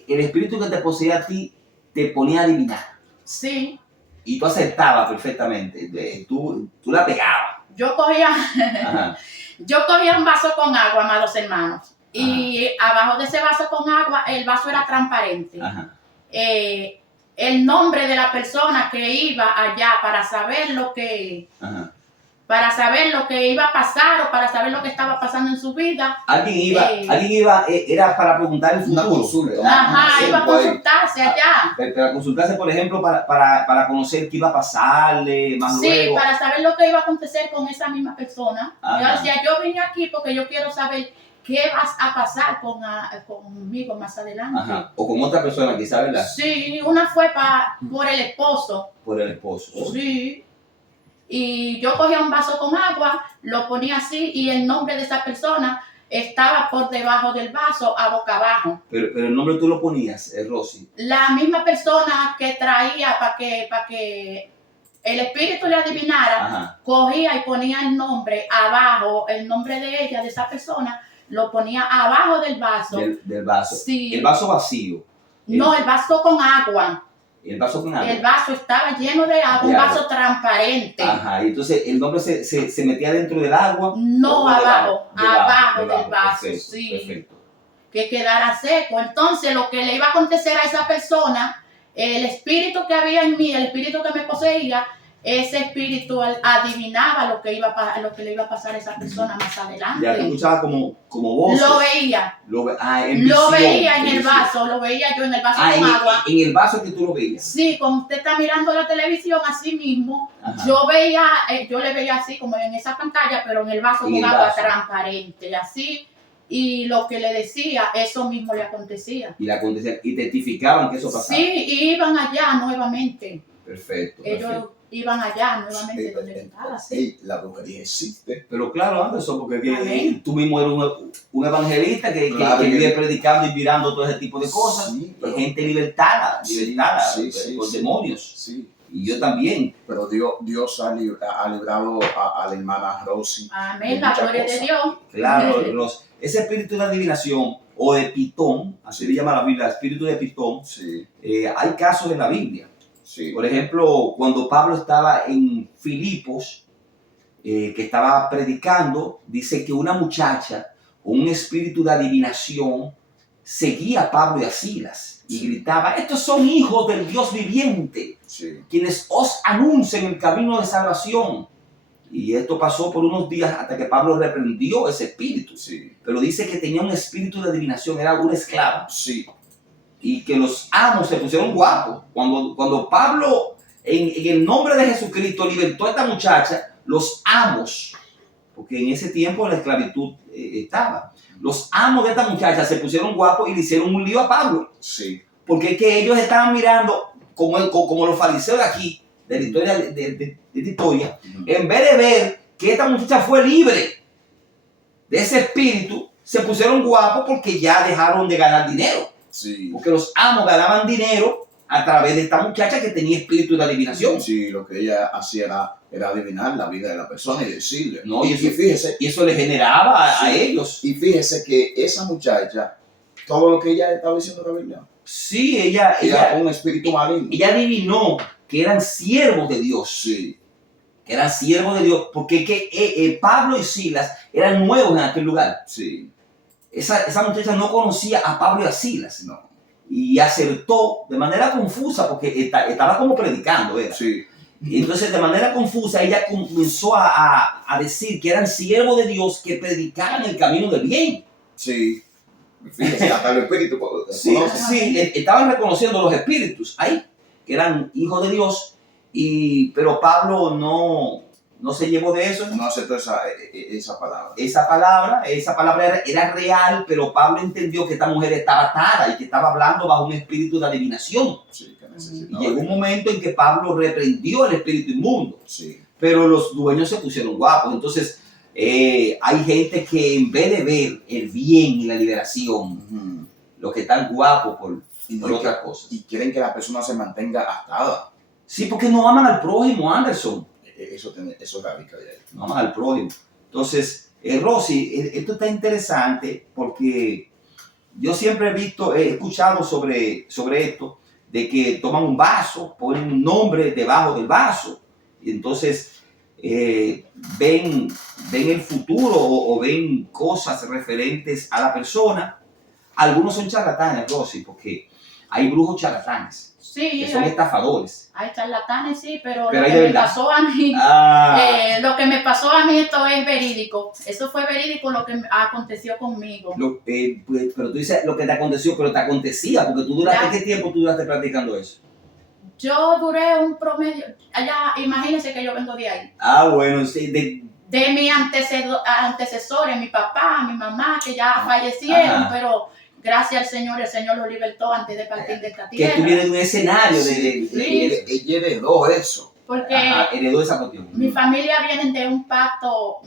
el espíritu que te poseía a ti te ponía a adivinar sí. y tú aceptabas perfectamente. Tú la pegabas. Yo cogía Ajá. un vaso con agua, amados hermanos. Y abajo de ese vaso con agua, el vaso era transparente. Ajá. El nombre de la persona que iba allá para saber lo que iba a pasar o para saber lo que estaba pasando en su vida. Alguien iba, era para preguntar el futuro. Una consulta. Ajá, Sí, iba a pues, consultarse allá. Para consultarse, por ejemplo, para conocer qué iba a pasarle más Sí, luego. para saber lo que iba a acontecer con esa misma persona. Ajá. Yo decía, yo vine aquí porque yo quiero saber qué vas a pasar conmigo más adelante. Ajá. O con otra persona, quizá, ¿verdad? Sí, una fue por el esposo. Por el esposo. Sí. Y yo cogía un vaso con agua, lo ponía así y el nombre de esa persona estaba por debajo del vaso, a boca abajo. Pero el nombre tú lo ponías, Rosy. La misma persona que traía para que el espíritu le adivinara, Ajá. cogía y ponía el nombre abajo, el nombre de ella, de esa persona, lo ponía abajo del vaso. Del vaso. Sí. El vaso vacío. No, el vaso con agua. El vaso con agua. El vaso estaba lleno de agua, un De vaso transparente. Ajá. Y entonces el nombre se metía dentro del agua. No, ¿O abajo, debajo? del vaso, Perfecto, sí. Perfecto. Que quedara seco. Entonces, lo que le iba a acontecer a esa persona, el espíritu que había en mí, el espíritu que me poseía, ese espíritu adivinaba lo que le iba a pasar a esa persona más adelante. Ya te escuchaba como voces. Lo veía. Lo Lo veía en el vaso, lo veía yo en el vaso con agua. En el vaso que tú lo veías. Sí, como usted está mirando la televisión así mismo, Ajá. yo le veía así como en esa pantalla, pero en el vaso En con el agua vaso. transparente, así. Y lo que le decía, eso mismo le acontecía. Y la acontecía, identificaban que eso pasaba. Sí, y iban allá nuevamente. Perfecto. Ellos iban allá nuevamente donde yo estaba. Sí. La brujería existe. Pero claro, Anderson, porque Amén. tú mismo eres un evangelista que Claro, que que- vive predicando y mirando todo ese tipo de cosas. Sí, Y pero, gente libertada Sí, sí, por sí. demonios. sí, Y yo también. pero Dios ha librado a la hermana Rosy. Amén, de la muchas gloria de cosas. Dios. Claro, ese espíritu de adivinación o de pitón, así le llama la Biblia, espíritu de pitón, Sí, hay casos en la Biblia Sí. Por ejemplo, cuando Pablo estaba en Filipos, que estaba predicando, dice que una muchacha con un espíritu de adivinación seguía a Pablo y a Silas y gritaba: estos son hijos del Dios viviente, Sí. quienes os anuncian el camino de salvación. Y esto pasó por unos días hasta que Pablo reprendió ese espíritu. Sí. Pero dice que tenía un espíritu de adivinación, era un esclavo. Sí. Y que los amos se pusieron guapos. Cuando Pablo, en el nombre de Jesucristo, libertó a esta muchacha, los amos, porque en ese tiempo la esclavitud estaba, los amos de esta muchacha se pusieron guapos y le hicieron un lío a Pablo. Sí. Porque es que ellos estaban mirando, como los fariseos de aquí, de la historia de historia, en vez de ver que esta muchacha fue libre de ese espíritu, se pusieron guapos porque ya dejaron de ganar dinero. Sí. Porque los amos ganaban dinero a través de esta muchacha que tenía espíritu de adivinación. Sí, lo que ella hacía era adivinar la vida de la persona y decirle. No, y fíjese, Y eso le generaba a Sí. ellos. y fíjese que esa muchacha, todo lo que ella estaba diciendo era verdad. Sí, ella Era un espíritu maligno. adivinó que eran siervos de Dios. Sí. Que eran siervos de Dios. Porque Pablo y Silas eran nuevos en aquel lugar. Sí. Esa muchacha no conocía a Pablo y a Silas. No. Y acertó de manera confusa porque estaba como predicando. ¿Verdad? Sí. Y entonces de manera confusa ella comenzó a decir que eran siervos de Dios que predicaban el camino del bien. Sí. Fíjese, hasta el espíritu Sí, conoce. sí, estaban reconociendo los espíritus ahí, que eran hijos de Dios, pero Pablo no se llevó de eso. No aceptó esa palabra. Esa palabra era real, pero Pablo entendió que esta mujer estaba atada y que estaba hablando bajo un espíritu de adivinación. Sí, que Y necesitaba. llegó un momento en que Pablo reprendió el espíritu inmundo, Sí. pero los dueños se pusieron guapos. Entonces, hay gente que en vez de ver el bien y la liberación, Ujú. los que están guapos por Y, otras cosas. y quieren que la persona se mantenga atada. Sí, porque no aman al prójimo, Anderson. Eso radica de ahí. No aman al prójimo. Entonces, Rosy, esto está interesante porque yo siempre he escuchado sobre esto, de que toman un vaso, ponen un nombre debajo del vaso, y entonces ven el futuro o ven cosas referentes a la persona. Algunos son charlatanes, Rosy, porque hay brujos charlatanes, Sí, que son estafadores. hay charlatanes, sí, pero Pero lo hay que de me verdad. pasó a mí, lo que me pasó a mí, esto es verídico. Eso fue verídico lo que aconteció conmigo. Pero tú dices lo que te aconteció, pero te acontecía, porque tú duraste, Ya. ¿qué tiempo tú duraste practicando eso? Yo duré un promedio, allá, imagínense que yo vengo de ahí. Bueno, sí, De mis antecesores, mi papá, mi mamá, que ya fallecieron, Ajá. pero gracias al Señor, el Señor lo libertó antes de partir de esta que tierra. tú vienes de un escenario Sí. Ella heredó eso. Porque heredó esa cuestión. mi familia viene de un pacto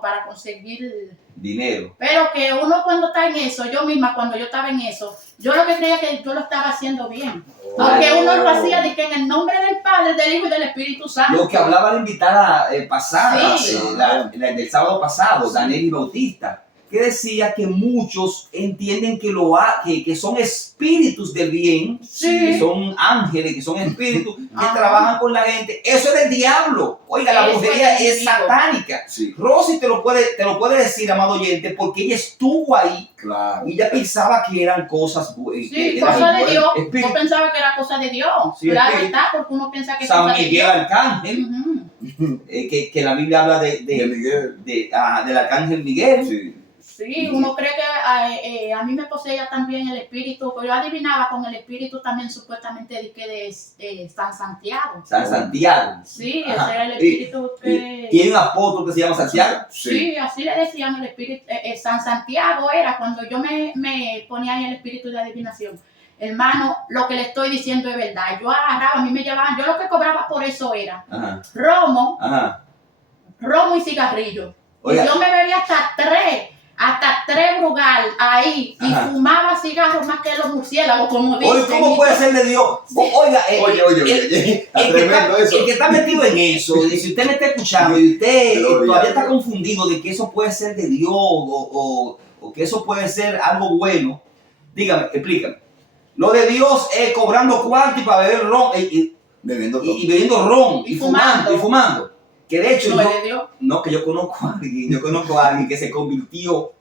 para conseguir. Dinero. Pero que uno cuando está en eso, yo misma cuando yo estaba en eso, yo lo que creía que yo lo estaba haciendo bien. Porque uno lo hacía de que en el nombre del Padre, del Hijo y del Espíritu Santo. Lo que hablaba la invitada pasada, Sí. la del sábado pasado, Sí. Daniel Bautista, que decía que muchos entienden que son espíritus del bien, Sí. que son ángeles, que son espíritus, que Ajá. trabajan con la gente. Eso es del diablo. Oiga, la Eso brujería es del es enemigo. satánica. Sí, Rosy te lo puede decir, amado oyente, porque ella estuvo ahí claro. y ella pensaba que eran cosas Sí, eran cosa de Dios. espíritus. Yo pensaba que era cosa de Dios. Sí, Claro espíritu. está, porque uno piensa que es San cosa de Miguel Dios. Arcángel, Ujú. que la Biblia habla De Miguel. del Arcángel Miguel. Sí. Sí, uno cree que a mí me poseía también el espíritu, pero yo adivinaba con el espíritu también supuestamente de San Santiago. San Santiago. Sí, Ajá. ese era el espíritu que... Tiene un apóstol que se llama Santiago. Sí, así le decían el espíritu. San Santiago era cuando yo me ponía en el espíritu de adivinación. Hermano, lo que le estoy diciendo es verdad. Yo agarraba, a mí me llevaban, yo lo que cobraba por eso era Ajá. romo y cigarrillo. Oiga. Y yo me bebía hasta tres brugal ahí y Ajá. fumaba cigarros más que los murciélagos, como dicen. Oye, ¿cómo puede ser de Dios? Oiga, Oye, está tremendo eso. el que está metido en eso, y si usted me está escuchando y usted Gloria todavía a está Dios. confundido de que eso puede ser de Dios o que eso puede ser algo bueno, dígame, explícame. Lo de Dios es cobrando cuarto y para beber ron. Bebiendo todo. y bebiendo ron Y y fumando. Que de hecho No es de Dios. que yo conozco a alguien que se convirtió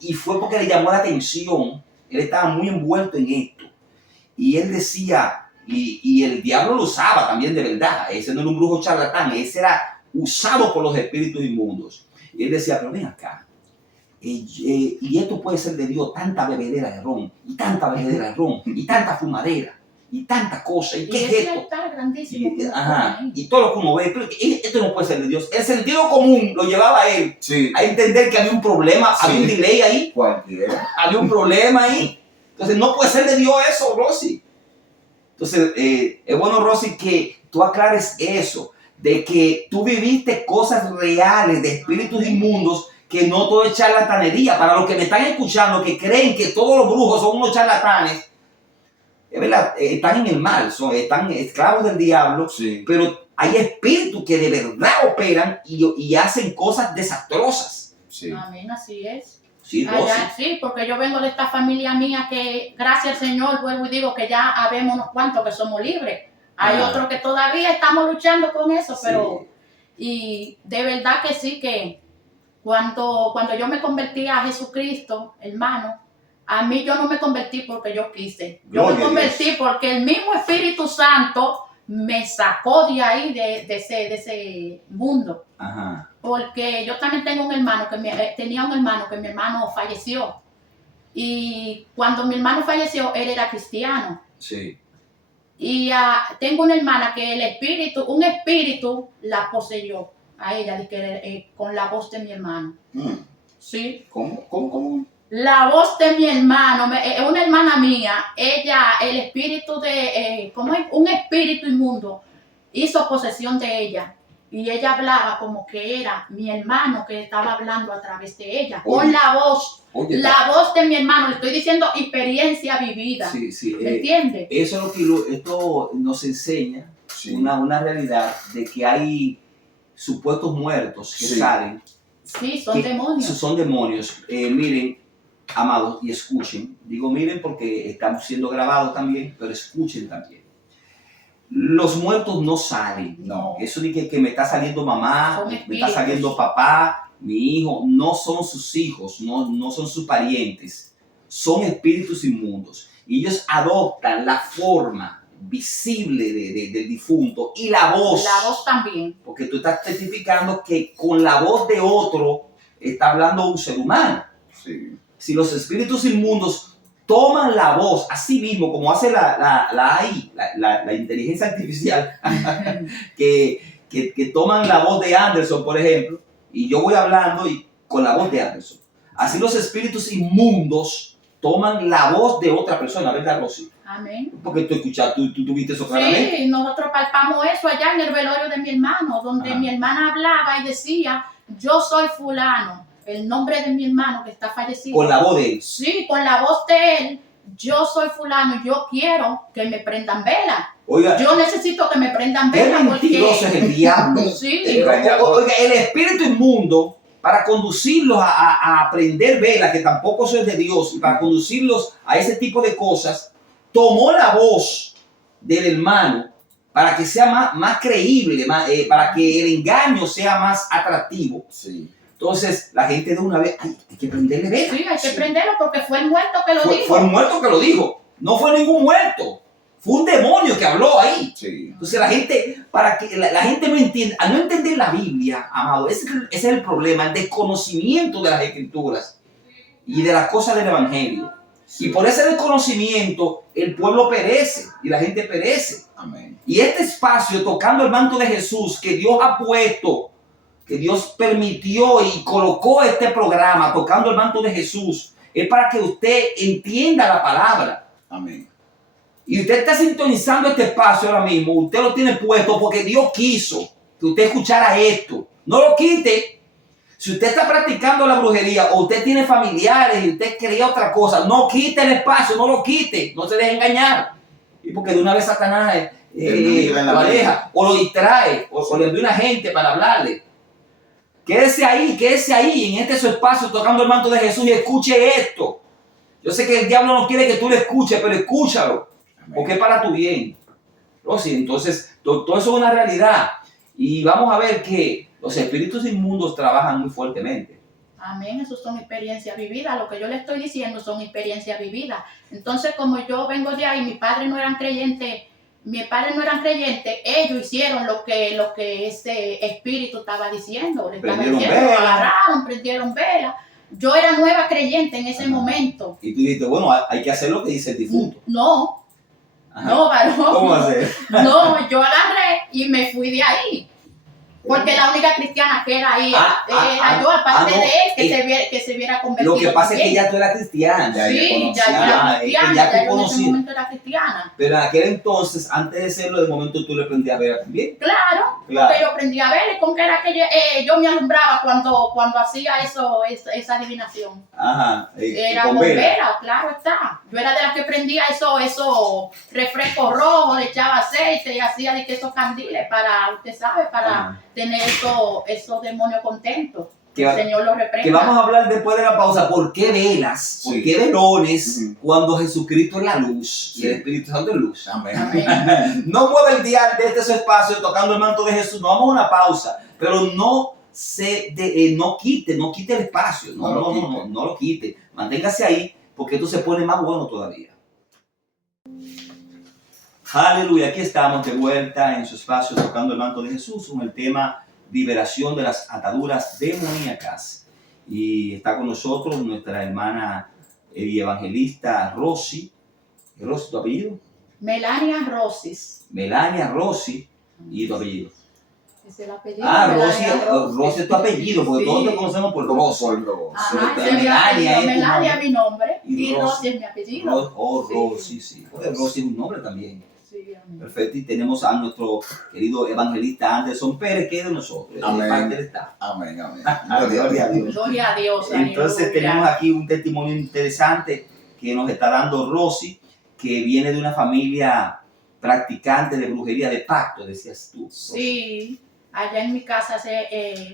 y fue porque le llamó la atención. Él estaba muy envuelto en esto. Y él decía, y el diablo lo usaba también de verdad. Ese no era un brujo charlatán, ese era usado por los espíritus inmundos. Y él decía, pero ven acá. Y esto puede ser de Dios, tanta bebedera de ron, y tanta bebedera de ron, y tanta fumadera, y tanta cosa. ¿Y Y qué es ese esto? altar grandísimo. Y todo lo que uno ve, pero esto no puede ser de Dios. El sentido común lo llevaba a él Sí, a entender que había un problema, Sí. había un delay ahí, cualquiera. había un problema ahí. Entonces no puede ser de Dios eso, Rosy. Entonces es bueno, Rosy, que tú aclares eso, de que tú viviste cosas reales de espíritus inmundos, que no todo es charlatanería. Para los que me están escuchando, que creen que todos los brujos son unos charlatanes, es verdad, están en el mal, están esclavos del diablo, Sí. pero hay espíritus que de verdad operan y hacen cosas desastrosas. Sí. Amén, así es. Sí, Rosy. Allá, sí, porque yo vengo de esta familia mía que, gracias al Señor, vuelvo y digo que ya habemos unos cuantos que somos libres. Hay Ah. otros que todavía estamos luchando con eso, Sí. pero, y de verdad que sí, que cuando yo me convertí a Jesucristo, hermano, a mí yo no me convertí porque yo quise. Yo Gloria me a convertí Dios. porque el mismo Espíritu Santo me sacó de ahí, de ese mundo. Ajá. Porque yo también tengo un hermano tenía un hermano que mi hermano falleció. Y cuando mi hermano falleció, él era cristiano. Sí. Y tengo una hermana que un espíritu la poseyó a ella con la voz de mi hermano. Sí. ¿Cómo? La voz de mi hermano, una hermana mía, el espíritu ¿cómo es? Un espíritu inmundo hizo posesión de ella. Y ella hablaba como que era mi hermano que estaba hablando a través de ella, Oye. con la voz. Oye, La voz de mi hermano, le estoy diciendo experiencia vivida. Sí, sí. ¿Me entiendes? Eso es esto nos enseña sí. una realidad de que hay supuestos muertos que Sí. salen. Sí, son demonios. Son demonios. Miren, amados, y escuchen. Digo miren porque estamos siendo grabados también, pero escuchen también. Los muertos no salen. No. Eso de que me está saliendo mamá, Son me está espíritus. saliendo papá, mi hijo, no son sus hijos, no son sus parientes. Son espíritus inmundos. Y ellos adoptan la forma visible del difunto y la voz. La voz también. Porque tú estás testificando que con la voz de otro está hablando un ser humano. Sí. Si los espíritus inmundos toman la voz, así mismo como hace la AI, la inteligencia artificial, que toman la voz de Anderson, por ejemplo, y yo voy hablando y con la voz de Anderson. Así los espíritus inmundos toman la voz de otra persona, ¿verdad, Rosy? Amén. Porque tú escuchaste, tú viste eso claramente. Sí, nosotros palpamos eso allá en el velorio de mi hermano, donde Ajá. mi hermana hablaba y decía, yo soy fulano, el nombre de mi hermano que está fallecido. Con la voz de él. Sí, con la voz de él, yo soy fulano, yo quiero que me prendan vela. Oiga, Yo necesito que me prendan qué vela mentiroso es el diablo. Sí, Oiga, el espíritu inmundo, para conducirlos a aprender vela, que tampoco eso es de Dios, y para conducirlos a ese tipo de cosas, tomó la voz del hermano para que sea más creíble, para que el engaño sea más atractivo. Sí. Entonces, la gente de una vez, ay, hay que prenderle vela. sí, hay que prenderlo porque fue el muerto que lo dijo. Fue un muerto que lo dijo. No fue ningún muerto. Fue un demonio que habló ahí. Sí. Entonces la gente, para que la gente no entienda, al no entender la Biblia, amado, ese es el problema, el desconocimiento de las Escrituras y de las cosas del Evangelio. Y por ese desconocimiento, el pueblo perece y la gente perece. Amén. Y este espacio, tocando el manto de Jesús, que Dios ha puesto, que Dios permitió y colocó este programa, tocando el manto de Jesús, es para que usted entienda la palabra. Amén. Y usted está sintonizando este espacio ahora mismo, usted lo tiene puesto porque Dios quiso que usted escuchara esto. No lo quite. Si usted está practicando la brujería o usted tiene familiares y usted quería otra cosa, no quite el espacio, no lo quite, no se deje engañar. Y porque de una vez Satanás lo aleja o lo distrae o le envía una gente para hablarle. Quédese ahí en este su espacio tocando el manto de Jesús y escuche esto. Yo sé que el diablo no quiere que tú lo escuches, pero escúchalo. Amén. Porque es para tu bien. Rosy, entonces, todo eso es una realidad. Y vamos a ver que los espíritus inmundos trabajan muy fuertemente. Amén, eso son experiencias vividas. Lo que yo le estoy diciendo son experiencias vividas. Entonces, como yo vengo de ahí, mis padres no eran creyentes, ellos hicieron lo que ese espíritu estaba diciendo. Le estaba Prendieron diciendo, vela. agarraron, prendieron vela. Yo era nueva creyente en ese Ajá. momento. Y tú dijiste, bueno, hay que hacer lo que dice el difunto. No, Ajá. no, varón. ¿Cómo hacer? No, yo agarré y me fui de ahí. Porque la única cristiana que era ahí era yo, aparte no, de él, que se viera convertido. Lo que pasa es que también. ya tú eras cristiana. Sí, ya yo Ah, era es que cristiana, ya tú ya yo en ese conocías. momento era cristiana. Pero en aquel entonces, antes de serlo, de momento tú le prendías a ver también. Claro, Claro. porque yo aprendí a ver y con que era que yo me alumbraba cuando hacía esa adivinación. Ajá. Era con con vela. vela, claro está. Yo era de las que prendía esos refrescos rojos, le echaba aceite y hacía de que esos candiles para, usted sabe, para Ajá. tener esos demonios contentos. Que- El Señor los reprenda. Que vamos a hablar después de la pausa. ¿Por qué velas? ¿Por Sí. qué velones Ujú. cuando Jesucristo es la luz y Sí. el Espíritu Santo es luz? Amén. Amén. No mueva el dial de este su espacio tocando el manto de Jesús. No, vamos a una pausa, pero no quite el espacio. No lo quite. Manténgase ahí porque esto se pone más bueno todavía. Aleluya, aquí estamos de vuelta en su espacio tocando el manto de Jesús con el tema liberación de las ataduras demoníacas. Y está con nosotros nuestra hermana y evangelista Rosy. ¿Rosy tu apellido? Melania Rosis. Melania Rosy y tu apellido. Es el apellido. Ah, Melania Rosy es tu apellido, porque Sí. todos te conocemos por Rosy. Ajá, Sí, ese es mi Melania apellido. es tu Melania es nombre. mi nombre Y y Rosy. Rosy es mi apellido. Rosy, sí. Porque Rosy es un nombre también. Sí, amén. Perfecto, y tenemos a nuestro querido evangelista Anderson Pérez, que es de nosotros, de Amén. parte del Estado. Amén, amén. Gloria a Dios. Gloria a Dios. Entonces aleluya. tenemos aquí un testimonio interesante que nos está dando Rosy, que viene de una familia practicante de brujería de pacto, decías tú. Rosy. Sí, allá en mi casa,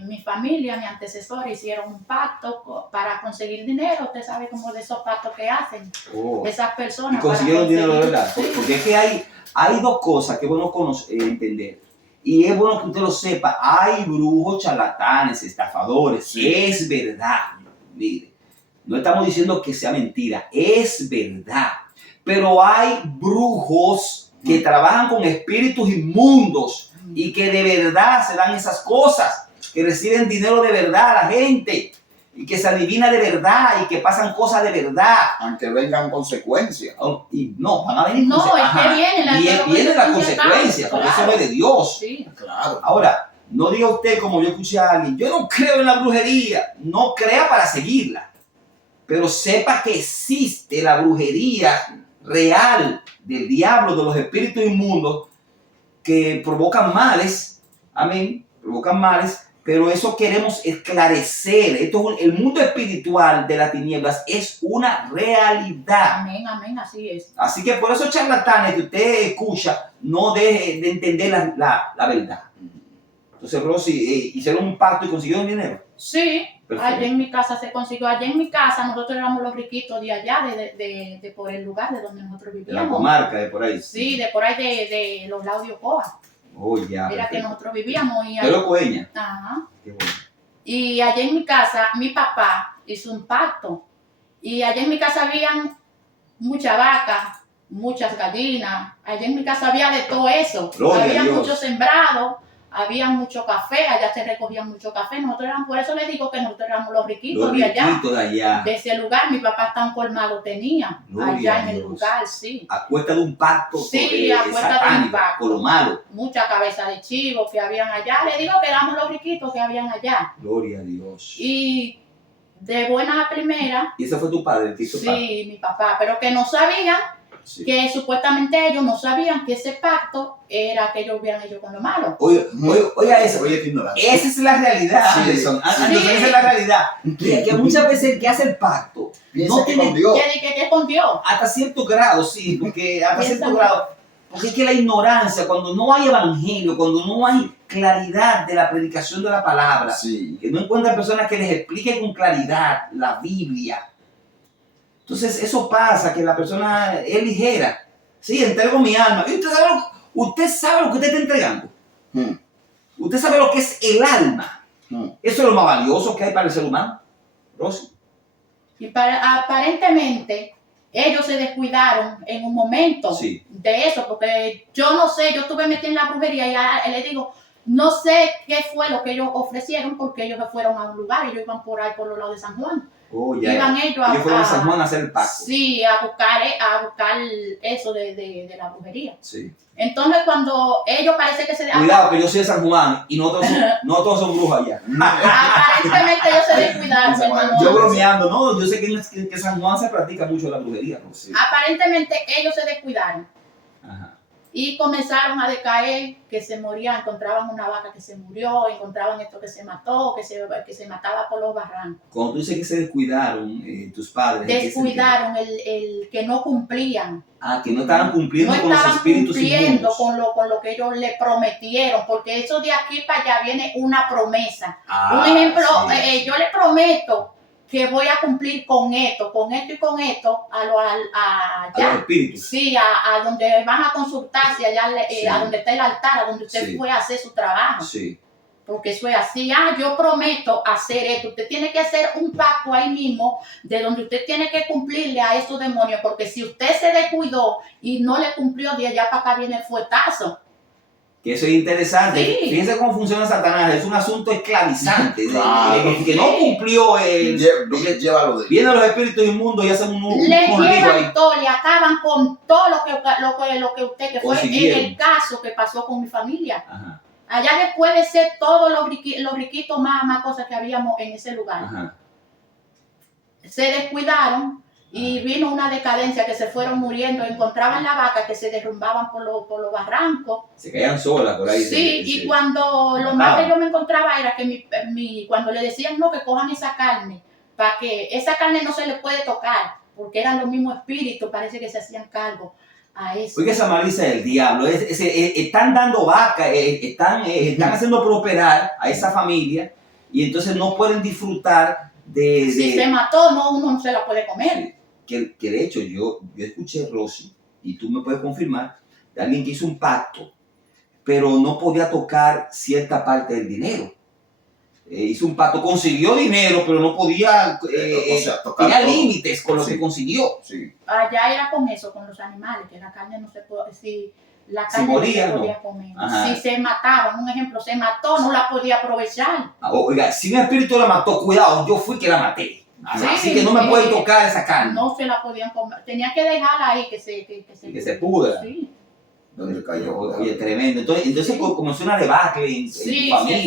mi familia, mi antecesor hicieron un pacto para conseguir dinero. Usted sabe como de esos pactos que hacen Oh. esas Y personas. consiguieron para dinero de conseguir- verdad. Sí. Porque es que hay dos cosas que es bueno entender. Y es bueno que usted lo sepa. Hay brujos, charlatanes, estafadores. Sí. Es verdad. Mire, no estamos diciendo que sea mentira. Es verdad. Pero hay brujos que trabajan con espíritus inmundos y que de verdad se dan esas cosas. Que reciben dinero de verdad a la gente. Y que se adivina de verdad y que pasan cosas de verdad. Aunque vengan consecuencias. Y no, van a venir No, es que ajá. viene la Viene la consecuencia, porque eso claro. es de Dios. Sí. Claro. Ahora, no diga usted como yo escuché a alguien, yo no creo en la brujería. No crea para seguirla. Pero sepa que existe la brujería real del diablo, de los espíritus inmundos que provocan males. Amén. Provocan males. Pero eso queremos esclarecer. El mundo espiritual de las tinieblas es una realidad. Amén, amén, así es. Así que por esos charlatanes que usted escucha, no deje de entender la verdad. Entonces, Rosy, hicieron un pacto y consiguieron dinero. Sí, Perfecto. allá en mi casa se consiguió. Allá en mi casa nosotros éramos los riquitos de allá, de por el lugar de donde nosotros De la vivíamos. comarca, de por ahí. Sí, de por ahí de los lados de Ocoa. Oh, ya. Era que perfecto. nosotros vivíamos. Y Pero Coeña. ajá. Qué bueno. Y allá en mi casa, mi papá hizo un pacto. Y allá en mi casa habían mucha vaca, muchas gallinas. Allá en mi casa había de todo eso. Gloria a había Dios. mucho sembrado, había mucho café, allá se recogía mucho café. Nosotros éramos, por eso les digo que nosotros éramos los riquitos Los de allá. riquitos de allá. De ese lugar, mi papá hasta un colmado tenía. Gloria allá a en el Dios. lugar, sí. A cuesta de un pacto Sí, a cuesta de un satánico, pacto. por lo malo. Mucha cabeza de chivo que habían allá. Le digo que éramos los riquitos que habían allá. Gloria a Dios. Y de buena primera, ¿Y ese fue tu padre, el que hizo el pacto? sí, mi papá, pero que no sabían, Sí. que supuestamente ellos no sabían que ese pacto era que ellos hubieran hecho con lo malo. Oiga eso. Oye, qué ignorancia. Esa es la realidad, Sí. Anderson. Sí. Anderson, esa es la realidad. Que muchas veces el que hace el pacto Piensa no que tiene con Dios. ¿Qué con Dios? hasta cierto grado, sí, porque hasta Piensa cierto mucho. grado, porque es que la ignorancia, cuando no hay evangelio, cuando no hay claridad de la predicación de la palabra, Sí. que no encuentran personas que les expliquen con claridad la Biblia. Entonces eso pasa, que la persona es ligera. Sí, entrego mi alma. Y usted sabe Usted sabe lo que usted está entregando. Mm. Usted sabe lo que es el alma. Mm. Eso es lo más valioso que hay para el ser humano. Rosy. Y aparentemente ellos se descuidaron en un momento Sí. de eso, porque yo no sé, yo estuve metida en la brujería y le digo, no sé qué fue lo que ellos ofrecieron, porque ellos se fueron a un lugar, ellos iban por ahí por los lados de San Juan. Oh, ya. Iban ellos Ellos fueron a San Juan a hacer el pacto. Sí, a buscar eso de la brujería. Sí. Entonces cuando ellos parece que se... Cuidado, que yo soy de San Juan y no todos son brujas allá. Aparentemente ellos se descuidaron, hermano. Yo bromeando, no, yo sé que San Juan se practica mucho la brujería. ¿No? Sí. Aparentemente ellos se descuidaron. Ajá. Y comenzaron a decaer, que se morían, encontraban una vaca que se murió, encontraban esto que se mató, que se mataba por los barrancos. Cuando tú dices que se descuidaron tus padres. Descuidaron el que no cumplían. Ah, que no estaban cumpliendo No con los estaban espíritus cumpliendo inmundos. con lo que ellos le prometieron, porque eso de aquí para allá viene una promesa. Ah, Un ejemplo, sí. yo le prometo que voy a cumplir con esto y con esto A los espíritus. Sí, a donde van a consultarse, allá Sí. a donde está el altar, a donde usted Sí. fue a hacer su trabajo. Sí. Porque eso es así, yo prometo hacer esto. Usted tiene que hacer un pacto ahí mismo de donde usted tiene que cumplirle a esos demonios, porque si usted se descuidó y no le cumplió, de allá para acá viene el fuetazo. Que eso es interesante. Sí. Fíjense cómo funciona Satanás. Es un asunto esclavizante. Claro. Que no cumplió Llévalo de vienen los espíritus inmundos y hacen un Le lío ahí. llevan todo, le acaban con todo lo que usted, que fue Consiguieron. en el caso que pasó con mi familia. Ajá, Allá después de ser todos los riquitos más cosas que habíamos en ese lugar. ajá. Se descuidaron y vino una decadencia, que se fueron muriendo, encontraban la vaca que se derrumbaban por los barrancos. Se caían solas por ahí. Sí, y cuando lo más que yo me encontraba era que cuando le decían no, que cojan esa carne, para que esa carne no se le puede tocar, porque eran los mismos espíritus, parece que se hacían cargo a eso. Porque esa malicia del diablo, están dando vaca, están haciendo prosperar a esa familia y entonces no pueden disfrutar de... Si se mató, uno no se la puede comer. Sí, que de hecho yo escuché, Rosy, y tú me puedes confirmar, de alguien que hizo un pacto, pero no podía tocar cierta parte del dinero. Hizo un pacto, consiguió dinero, pero no podía, tocar tenía todo. límites con lo Sí. que consiguió. Sí. Allá era con eso, con los animales, que la carne no se puede, si la Si carne moría, no se no. podía comer. Ajá. Si se mataban, un ejemplo, se mató, no la podía aprovechar. Oiga, si un espíritu la mató, cuidado, yo fui que la maté. Así Sí, que no me pueden tocar esa carne. No se la podían comer. Tenía que dejarla ahí, que se pudra. Sí, ¿Dónde cayó? Oye, tremendo. Entonces comenzó una debacle en sí, tu familia.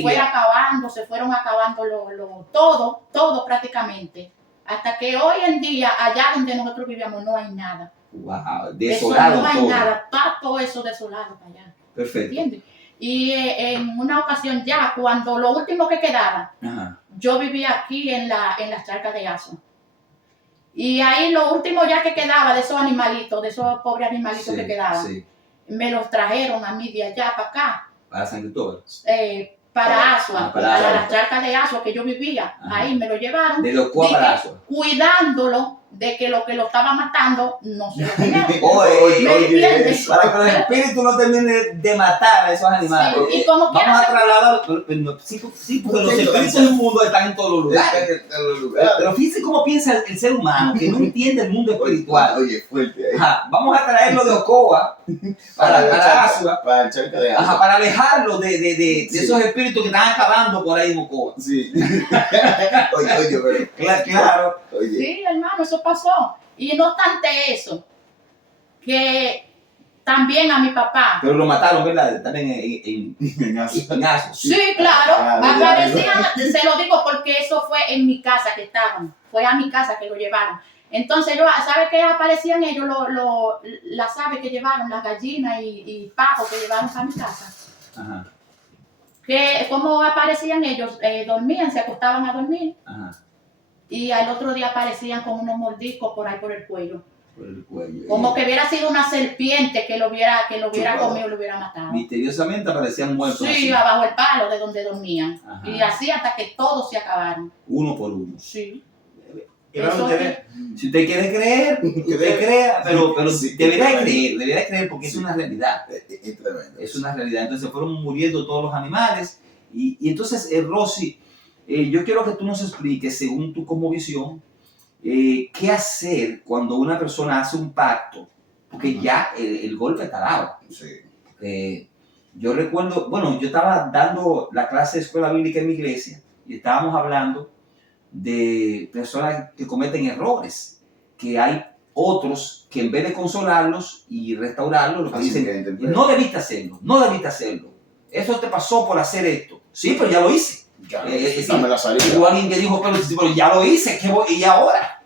se fueron acabando todo prácticamente. Hasta que hoy en día, allá donde nosotros vivíamos, no hay nada. Wow, Eso desolado no hay todo. nada, está todo eso desolado para allá. Perfecto. ¿Entiendes? Y en una ocasión ya, cuando lo último que quedaba, Ajá. yo vivía aquí en las charcas de Aso. Y ahí lo último ya que quedaba de esos animalitos, de esos pobres animalitos que quedaban, Sí, me los trajeron a mí de allá para acá, para San Cristóbal. para Asua, para para Asua. las charcas de Asua que yo vivía. Ajá. Ahí me lo llevaron, De los Coa para Asua. cuidándolo de que lo estaba matando no se lo comieron. Oye, ¿Me entiendes? eso. para que los espíritus no terminen de matar a esos animales. Sí, y como Vamos quiera a se- trasladar. Sí, porque los espíritus inmundos están en todos los lugares. Pero fíjense cómo piensa el ser humano, que no entiende el mundo espiritual. Oye, fuerte ahí. Ajá, vamos a traerlo de Ocoa para Asua. Para el charca de Ajá, agua. para alejarlo de Sí. esos espíritus que están acabando por ahí en Ocoa. Sí. Oye, pero. Claro. Oye. Sí, hermano, eso pasó. Y no obstante eso, que también a mi papá. Pero lo mataron, ¿verdad? También en Asua. Sí, claro. Claro, Aparecían, se lo digo porque eso fue en mi casa que estaban. Fue a mi casa que lo llevaron. Entonces, ¿sabe qué aparecían ellos? Las aves que llevaron, las gallinas y pavos que llevaron a mi casa. Ajá, Que como aparecían ellos, dormían, se acostaban a dormir. ajá. Y al otro día aparecían con unos mordiscos por ahí por el cuello. Por el cuello. Como que hubiera sido una serpiente que lo hubiera Chupado. comido y lo hubiera matado. Misteriosamente aparecían muertos. Sí, así, abajo el palo de donde dormían. Ajá. Y así hasta que todos se acabaron. uno por uno. Sí. Que bueno, Eso usted ve, si usted quiere creer, usted crea, pero Sí, debería de creer porque es una realidad. Es tremendo. Es una realidad. Entonces fueron muriendo todos los animales. Y entonces, Rosy, yo quiero que tú nos expliques, según tu como visión, qué hacer cuando una persona hace un pacto, porque ya el golpe está dado. Sí. Yo recuerdo, bueno, yo estaba dando la clase de escuela bíblica en mi iglesia y estábamos hablando de personas que cometen errores, que hay otros que en vez de consolarlos y restaurarlos, lo que dicen, no debiste hacerlo, no debiste hacerlo, eso te pasó por hacer esto. Sí, pero ya lo hice. Ya, Dame la salida. Hubo alguien que dijo, pero ya lo hice, ¿qué voy? ¿Y ahora?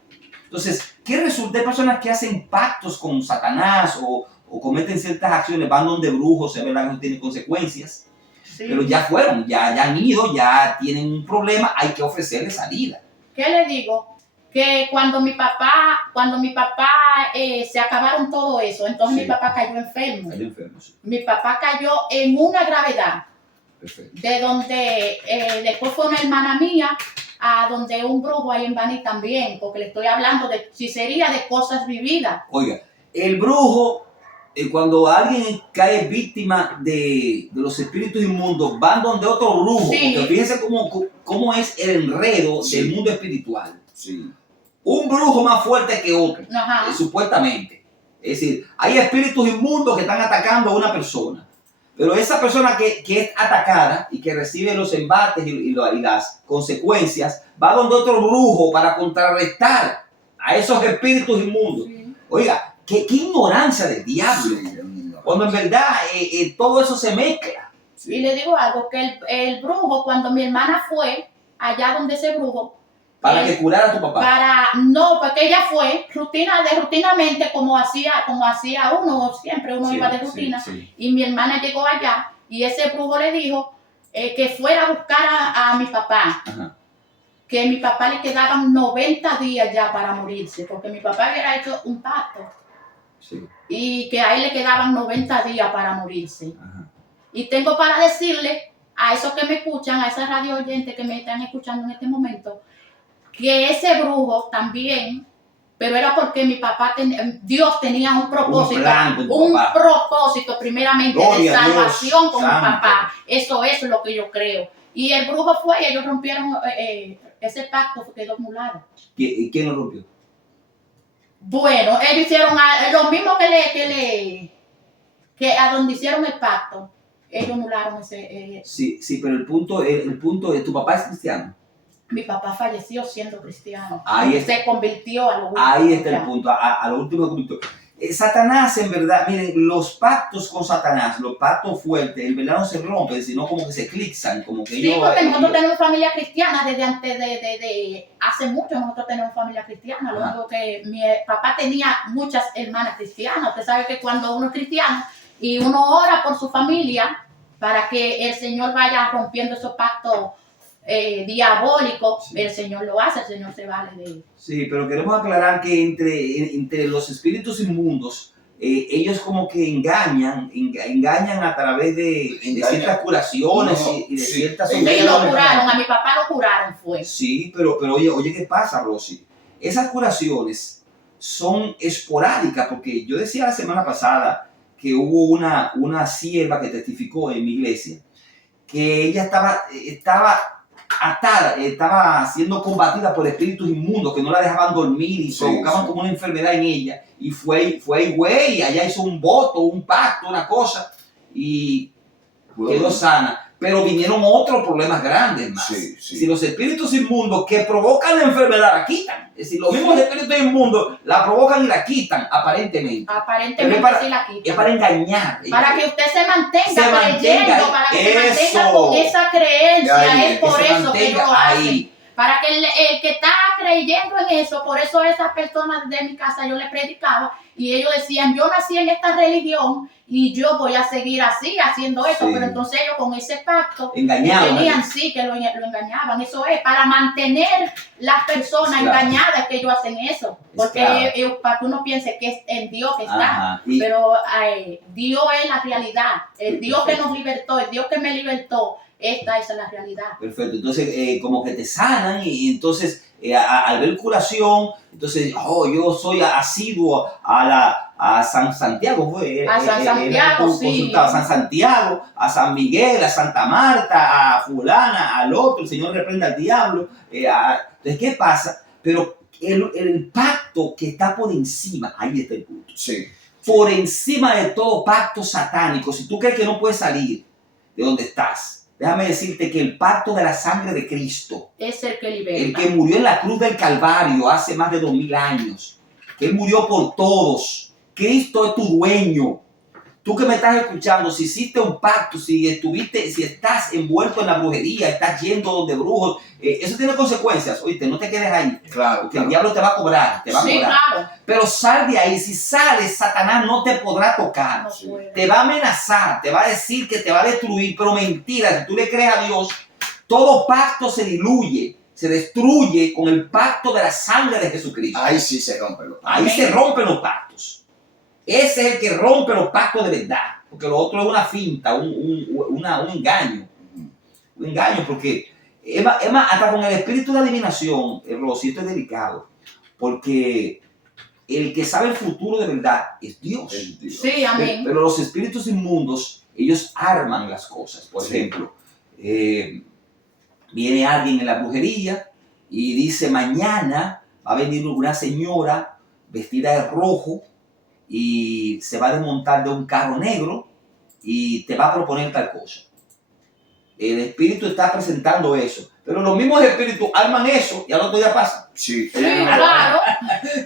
Entonces, ¿qué resulta? Hay personas que hacen pactos con Satanás o cometen ciertas acciones, van donde brujos, se ve que no tienen consecuencias, sí. pero ya fueron, ya han ido, ya tienen un problema, hay que ofrecerle salida. ¿Qué le digo? Que cuando mi papá se acabaron todo eso, entonces Sí. mi papá cayó enfermo. Hay enfermos. Mi papá cayó en una gravedad, Perfecto. de donde después fue una hermana mía a donde un brujo ahí en Bani también, porque le estoy hablando de hechicería, de cosas vividas. Oiga, el brujo, cuando alguien cae víctima de los espíritus inmundos, van donde otro brujo, Sí. porque fíjense cómo es el enredo Sí. del mundo espiritual. Sí. Un brujo más fuerte que otro, Ajá. supuestamente. Es decir, hay espíritus inmundos que están atacando a una persona. Pero esa persona que es atacada y que recibe los embates y las consecuencias, va donde otro brujo para contrarrestar a esos espíritus inmundos. Sí. Oiga, qué ignorancia del diablo. Sí. Cuando en verdad todo eso se mezcla. Y le digo algo, que el brujo, cuando mi hermana fue allá donde ese brujo, Para que curara a tu papá. porque ella fue rutinamente como hacía uno, siempre uno iba de rutina, sí. y mi hermana llegó allá y ese brujo le dijo que fuera a buscar a mi papá, Ajá. que a mi papá le quedaban 90 días ya para morirse, porque mi papá había hecho un pacto Sí. y que a él le quedaban 90 días para morirse. Ajá. Y tengo para decirle a esos que me escuchan, a esas radio oyentes que me están escuchando en este momento, que ese brujo también, pero era porque mi papá, Dios tenía un propósito, Un plan, propósito primeramente Gloria de salvación Dios, con mi santo. papá. Eso es lo que yo creo. Y el brujo fue y ellos rompieron ese pacto, quedó anulado. ¿Y quién lo rompió? Bueno, ellos hicieron lo mismo que a donde hicieron el pacto, ellos anularon ese. Sí, pero el punto es, tu papá es cristiano. Mi papá falleció siendo cristiano. Ahí está. Se convirtió a lo último. Ahí está el punto, a lo último punto. Satanás, en verdad, miren, los pactos con Satanás, los pactos fuertes, en verdad no se rompen, sino como que se eclipsan, como que Sí, porque nosotros tenemos familia cristiana desde antes de hace mucho, nosotros tenemos familia cristiana. Lo Ajá. único que mi papá tenía muchas hermanas cristianas. Usted sabe que cuando uno es cristiano y uno ora por su familia para que el Señor vaya rompiendo esos pactos diabólicos, Sí. el Señor lo hace, el Señor se vale de él. Sí, pero queremos aclarar que entre los espíritus inmundos, ellos como que engañan a través de ciertas curaciones y de Sí. ciertas Ellos lo soluciones. curaron, a mi papá lo curaron fue. Sí, pero oye, ¿qué pasa, Rosy? Esas curaciones son esporádicas, porque yo decía la semana pasada que hubo una sierva que testificó en mi iglesia, que ella estaba atada, estaba siendo combatida por espíritus inmundos que no la dejaban dormir y Sí, provocaban sí. como una enfermedad en ella. Y fue güey, allá hizo un voto, un pacto, una cosa, y quedó sana. Pero vinieron otros problemas grandes más. Sí, sí. Si los espíritus inmundos que provocan la enfermedad la quitan, es decir, los mismos espíritus inmundos la provocan y la quitan, aparentemente. Aparentemente Pero sí la Es quitan. para engañar. Para que usted se mantenga Se mantenga, creyendo, para que se mantenga eso. con esa creencia, Ahí, es por se eso que mantenga ellos hacen. ahí. Para que el que está creyendo en eso, por eso esas personas de mi casa yo les predicaba y ellos decían, yo nací en esta religión y yo voy a seguir así, haciendo esto, Sí. pero entonces ellos con ese pacto Engañaban. tenían, sí, que lo engañaban. Eso es, para mantener las personas Claro. engañadas que ellos hacen eso, porque Claro. para que uno piense que es en Dios que está. Ajá. Y- Pero Dios es la realidad, el Sí, Dios que perfecto. nos libertó, el Dios que me libertó, esta es la realidad. Perfecto, entonces como que te sanan y entonces al ver curación, entonces, yo soy asiduo a San Santiago, A San Santiago, sí. A San Santiago, a San Miguel, a Santa Marta, a fulana, al otro, el Señor reprenda al diablo. Entonces, ¿qué pasa? Pero el pacto que está por encima, ahí está el punto. Sí. Por encima de todo pacto satánico, si tú crees que no puedes salir de donde estás, déjame decirte que el pacto de la sangre de Cristo, Es el que libera. el que murió en la cruz del Calvario hace más de 2000 años, que Él murió por todos, Cristo es tu dueño. Tú que me estás escuchando, si hiciste un pacto, si estás envuelto en la brujería, estás yendo donde brujos, eso tiene consecuencias, oíste, no te quedes ahí. Claro, Porque el diablo te va a cobrar, Sí, claro. Pero sal de ahí, si sales, Satanás no te podrá tocar. No puede. Te va a amenazar, te va a decir que te va a destruir, pero mentira, si tú le crees a Dios, todo pacto se diluye, se destruye con el pacto de la sangre de Jesucristo. Ahí sí se rompe los pactos. Ahí Amén. se rompen los pactos. Ese es el que rompe los pactos de verdad, porque lo otro es una finta, un engaño. Un engaño, porque es más, hasta con el espíritu de adivinación, Rosy, esto es delicado, porque el que sabe el futuro de verdad es Dios. Es Dios. Sí, amén. Pero los espíritus inmundos, ellos arman las cosas. Por Sí. ejemplo, viene alguien en la brujería y dice, mañana va a venir una señora vestida de rojo y se va a desmontar de un carro negro y te va a proponer tal cosa. El espíritu está presentando eso, pero los mismos espíritus arman eso y al otro día pasa. Sí, Sí, claro.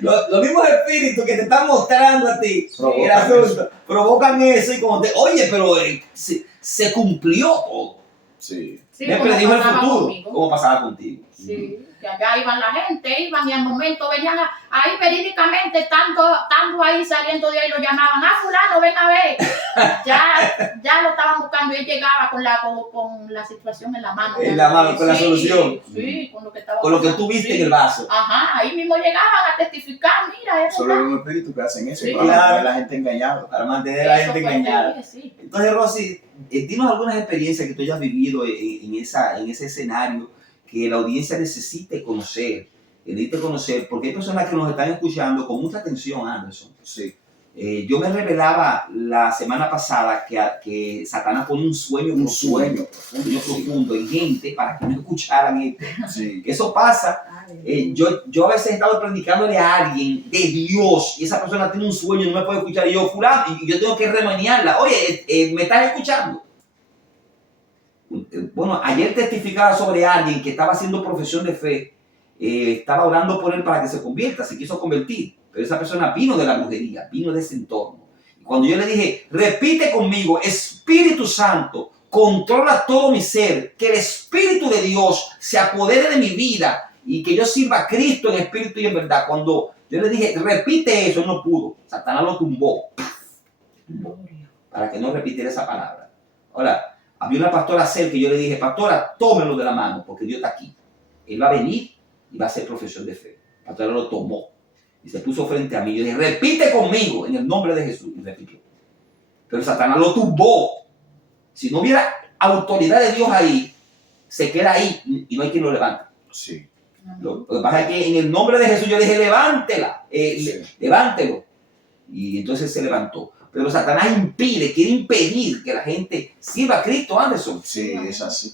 Los mismos espíritus que te están mostrando a ti Provocan el asunto, provocan eso y como te, oye, pero se cumplió todo. Sí. Sí, Me como predijo el pasaba futuro, conmigo. como pasaba contigo. Sí, que allá iban la gente, iban y al momento venían ahí verídicamente, estando ahí, saliendo de ahí, lo llamaban, fulano, ven a ver. Ya lo estaban buscando y él llegaba con la situación en la mano. En la mano, con la solución. Sí, con lo que estaba Con lo que pasando, tú viste sí. en el vaso. Ajá, ahí mismo llegaban a testificar, mira, es Solo hay verdad. un espíritu que hacen eso Sí. para mantener a la gente engañada. Para mantener a la Eso gente fue engañada. terrible, sí. Entonces, Rosy, dinos algunas experiencias que tú hayas vivido en ese escenario que la audiencia necesite conocer, porque hay personas que nos están escuchando con mucha atención, Anderson. Sí. Yo me revelaba la semana pasada que Satanás pone un sueño profundo en gente para que no escucharan esto. Sí. Que eso pasa. Yo a veces he estado predicándole a alguien de Dios y esa persona tiene un sueño y no me puede escuchar y yo, fulano, y yo tengo que remaniarla. Oye, ¿me estás escuchando? Bueno, ayer testificaba sobre alguien que estaba haciendo profesión de fe, estaba orando por él para que se convierta, se quiso convertir, pero esa persona vino de la brujería, vino de ese entorno. Y cuando yo le dije, repite conmigo, Espíritu Santo, controla todo mi ser, que el Espíritu de Dios se apodere de mi vida y que yo sirva a Cristo en espíritu y en verdad. Cuando yo le dije, repite eso, él no pudo. Satanás lo tumbó para que no repitiera esa palabra. Ahora, había una pastora cerca y yo le dije, pastora, tómelo de la mano porque Dios está aquí. Él va a venir y va a hacer profesión de fe. La pastora lo tomó y se puso frente a mí. Yo dije, repite conmigo en el nombre de Jesús. Y repitió. Pero Satanás lo tumbó. Si no hubiera autoridad de Dios ahí, se queda ahí y no hay quien lo levante. Sí. Lo que pasa es que en el nombre de Jesús yo le dije, levántela, levántelo. Y entonces se levantó. Pero Satanás quiere impedir que la gente sirva a Cristo, Anderson. Sí, es así.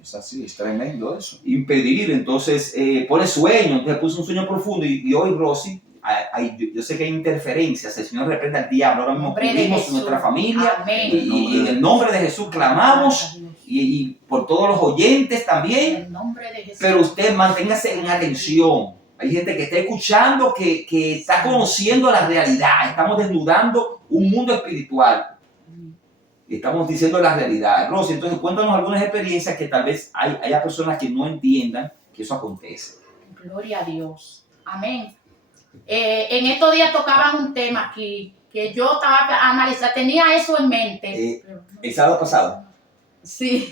Es así, es tremendo eso. Impedir, entonces pone sueño, entonces puso un sueño profundo. Y hoy, Rosy, yo sé que hay interferencias, el Señor reprende al diablo. Ahora mismo Nombre de cubrimos Jesús. nuestra familia Amén. y en el nombre de Jesús clamamos y por todos los oyentes En también. el nombre de Jesús. Pero usted manténgase en atención. Hay gente que está escuchando, que está conociendo la realidad. Estamos desnudando un mundo espiritual. Y estamos diciendo la realidad. Rosy, entonces cuéntanos algunas experiencias que tal vez haya personas que no entiendan que eso acontece. Gloria a Dios. Amén. En estos días tocaban un tema aquí que yo estaba analizando, tenía eso en mente. El sábado pasado. Sí.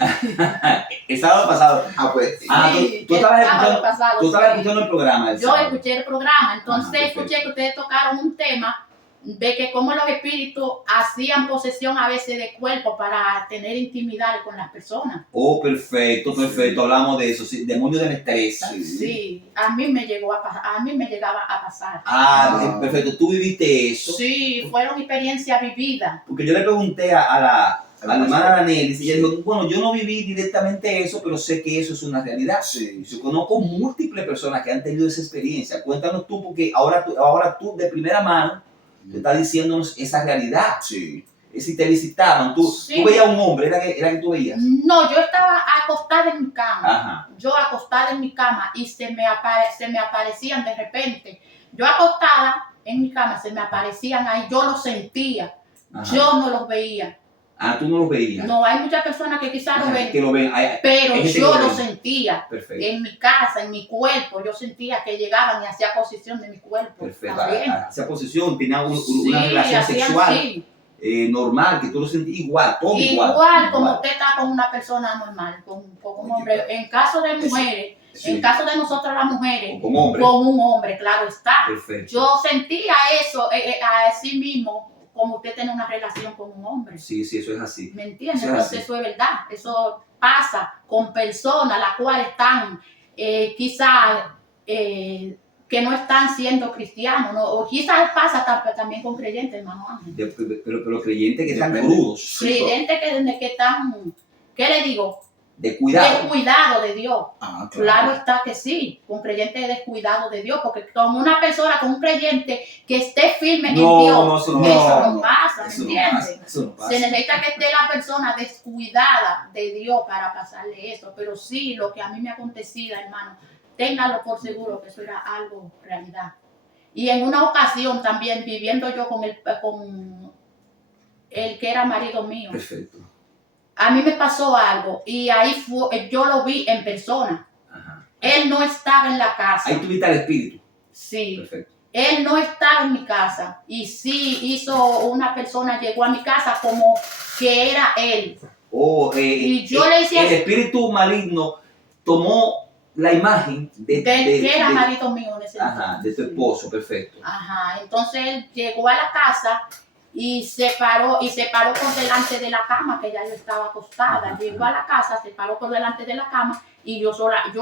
El sábado pasado. Pues. Sí, Tú el estabas sábado pasado, escuchando sí. el programa. del Yo sábado. escuché el programa, entonces Ajá, perfecto. escuché que ustedes tocaron un tema ve que como los espíritus hacían posesión a veces de cuerpo para tener intimidad con las personas. Oh, perfecto, perfecto. Hablamos de eso, sí. Demonio de destreza. Sí, a mí me llegaba a pasar. Ah, perfecto. ¿Tú viviste eso? Sí, fueron experiencias vividas. Porque yo le pregunté a la hermana Danelis y ella dijo, bueno, yo no viví directamente eso, pero sé que eso es una realidad. Sí. Yo conozco múltiples personas que han tenido esa experiencia. Cuéntanos tú, porque ahora tú de primera mano te estás diciéndonos esa realidad. Sí. Si te visitaban, tú veías un hombre, ¿era que tú veías? No, yo estaba acostada en mi cama. Ajá. Yo acostada en mi cama y se me aparecían de repente. Yo acostada en mi cama, se me aparecían ahí, yo los sentía. Ajá. Yo no los veía. Ah, tú no los veías. No, hay muchas personas que quizás lo ven, que lo ven. pero yo lo lo sentía. Perfecto. En mi casa, en mi cuerpo, yo sentía que llegaban y hacía posición de mi cuerpo. Perfecto. También. Hacía posición, tenía una Sí, relación hacían sexual sí. Normal, que tú lo sentías igual, todo igual. Igual como usted está con una persona normal, con un hombre. En caso de mujeres, Sí. en caso de nosotras las mujeres, Con hombre. con un hombre, claro está. Perfecto. Yo sentía eso a sí mismo, como usted tiene una relación con un hombre. Sí, eso es así. ¿Me entiendes? Eso es Entonces así. eso es verdad. Eso pasa con personas las cuales están quizás que no están siendo cristianos, ¿no? O quizás pasa también con creyentes, hermano Ángel. Pero creyentes que están Depende. crudos. Creyentes que están, ¿qué le digo? Descuidados. Descuidado de Dios. Ah, Claro está que sí, con creyentes descuidados de Dios, porque como una persona, con un creyente que esté firme en Dios, No, eso no pasa, ¿me Eso no entiendes? pasa, eso no pasa. Se necesita que esté la persona descuidada de Dios para pasarle eso, pero sí, lo que a mí me acontecía, hermano, téngalo por seguro que eso era algo realidad. Y en una ocasión también, viviendo yo con el que era marido mío, Perfecto. a mí me pasó algo y ahí yo lo vi en persona. Ajá. Él no estaba en la casa. Ahí tuviste al espíritu. Sí. Perfecto. Él no estaba en mi casa. Y sí una persona llegó a mi casa como que era él. Y yo le decía... El espíritu maligno tomó la imagen del que era marido mío en ese Ajá, de tu esposo, perfecto. Ajá. Entonces él llegó a la casa y se paró por delante de la cama, que ya yo estaba acostada. Ajá. Llegó a la casa, se paró por delante de la cama y yo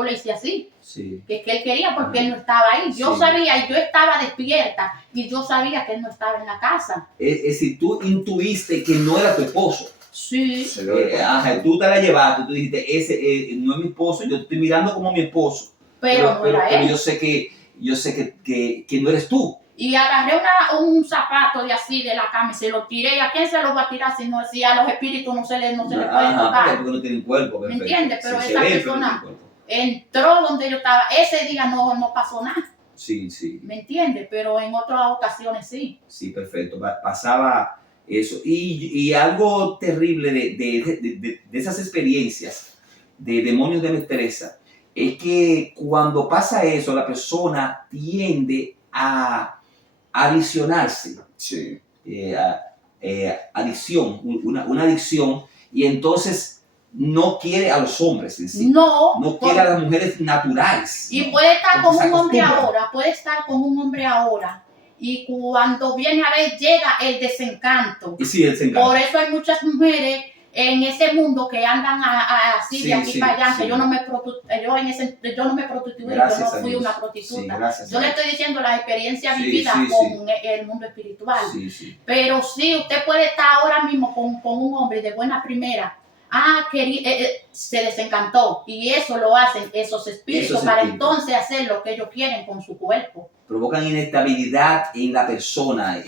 le hice así. Sí. Que él quería porque él no estaba ahí. Yo sabía y yo estaba despierta y yo sabía que él no estaba en la casa. Es decir, tú intuiste que no era tu esposo. Sí. Tú te la llevaste, tú dijiste, ese no es mi esposo, yo estoy mirando como mi esposo. Pero no era él. Yo sé que no eres tú. Y agarré un zapato de así de la cama y se lo tiré. ¿Y a quién se lo va a tirar si a los espíritus no se les puede tocar? Porque no tienen cuerpo. ¿Me Perfecto. entiendes? Pero Sí, esa se ve, persona pero no tiene cuerpo. entró donde yo estaba. Ese día no pasó nada. Sí, sí. ¿Me entiendes? Pero en otras ocasiones sí. Sí, perfecto. Pasaba eso. Y algo terrible de esas experiencias de demonios de destreza es que cuando pasa eso, la persona tiende a adicionarse. Sí. Adicción, una adicción, y entonces no quiere a los hombres en sí. No quiere a las mujeres naturales. Y ¿no? puede estar Porque con se un hombre acostumbra. ahora, puede estar con un hombre ahora. Y cuando viene a ver, llega el desencanto. Y sí, él se encanta. Por eso hay muchas mujeres en ese mundo que andan así Sí, de aquí sí, para allá, sí. que yo no me prostituí, yo Gracias no a fui Dios. una prostituta. Sí, gracias Yo a le Dios. estoy diciendo las experiencias Sí, vividas sí, con el mundo espiritual. Sí, sí. Pero sí, usted puede estar ahora mismo con un hombre de buena primera. Se desencantó. Y eso lo hacen esos espíritus para entonces hacer lo que ellos quieren con su cuerpo. Provocan inestabilidad en la persona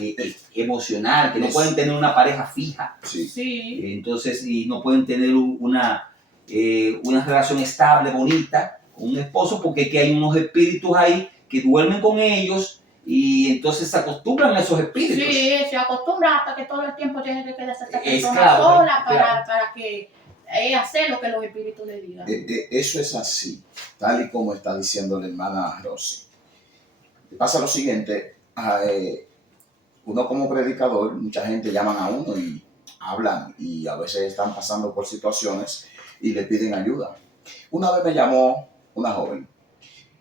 emocional, que no pueden tener una pareja fija. Sí. Entonces, y no pueden tener una relación estable, bonita, con un esposo, porque que hay unos espíritus ahí que duermen con ellos y entonces se acostumbran a esos espíritus. Sí, se acostumbran hasta que todo el tiempo tiene que quedarse esta persona Esclavo, sola claro. para que hacer lo que los espíritus le digan. Eso es así, tal y como está diciendo la hermana Rosy. Pasa lo siguiente, uno como predicador, mucha gente llaman a uno y hablan y a veces están pasando por situaciones y le piden ayuda. Una vez me llamó una joven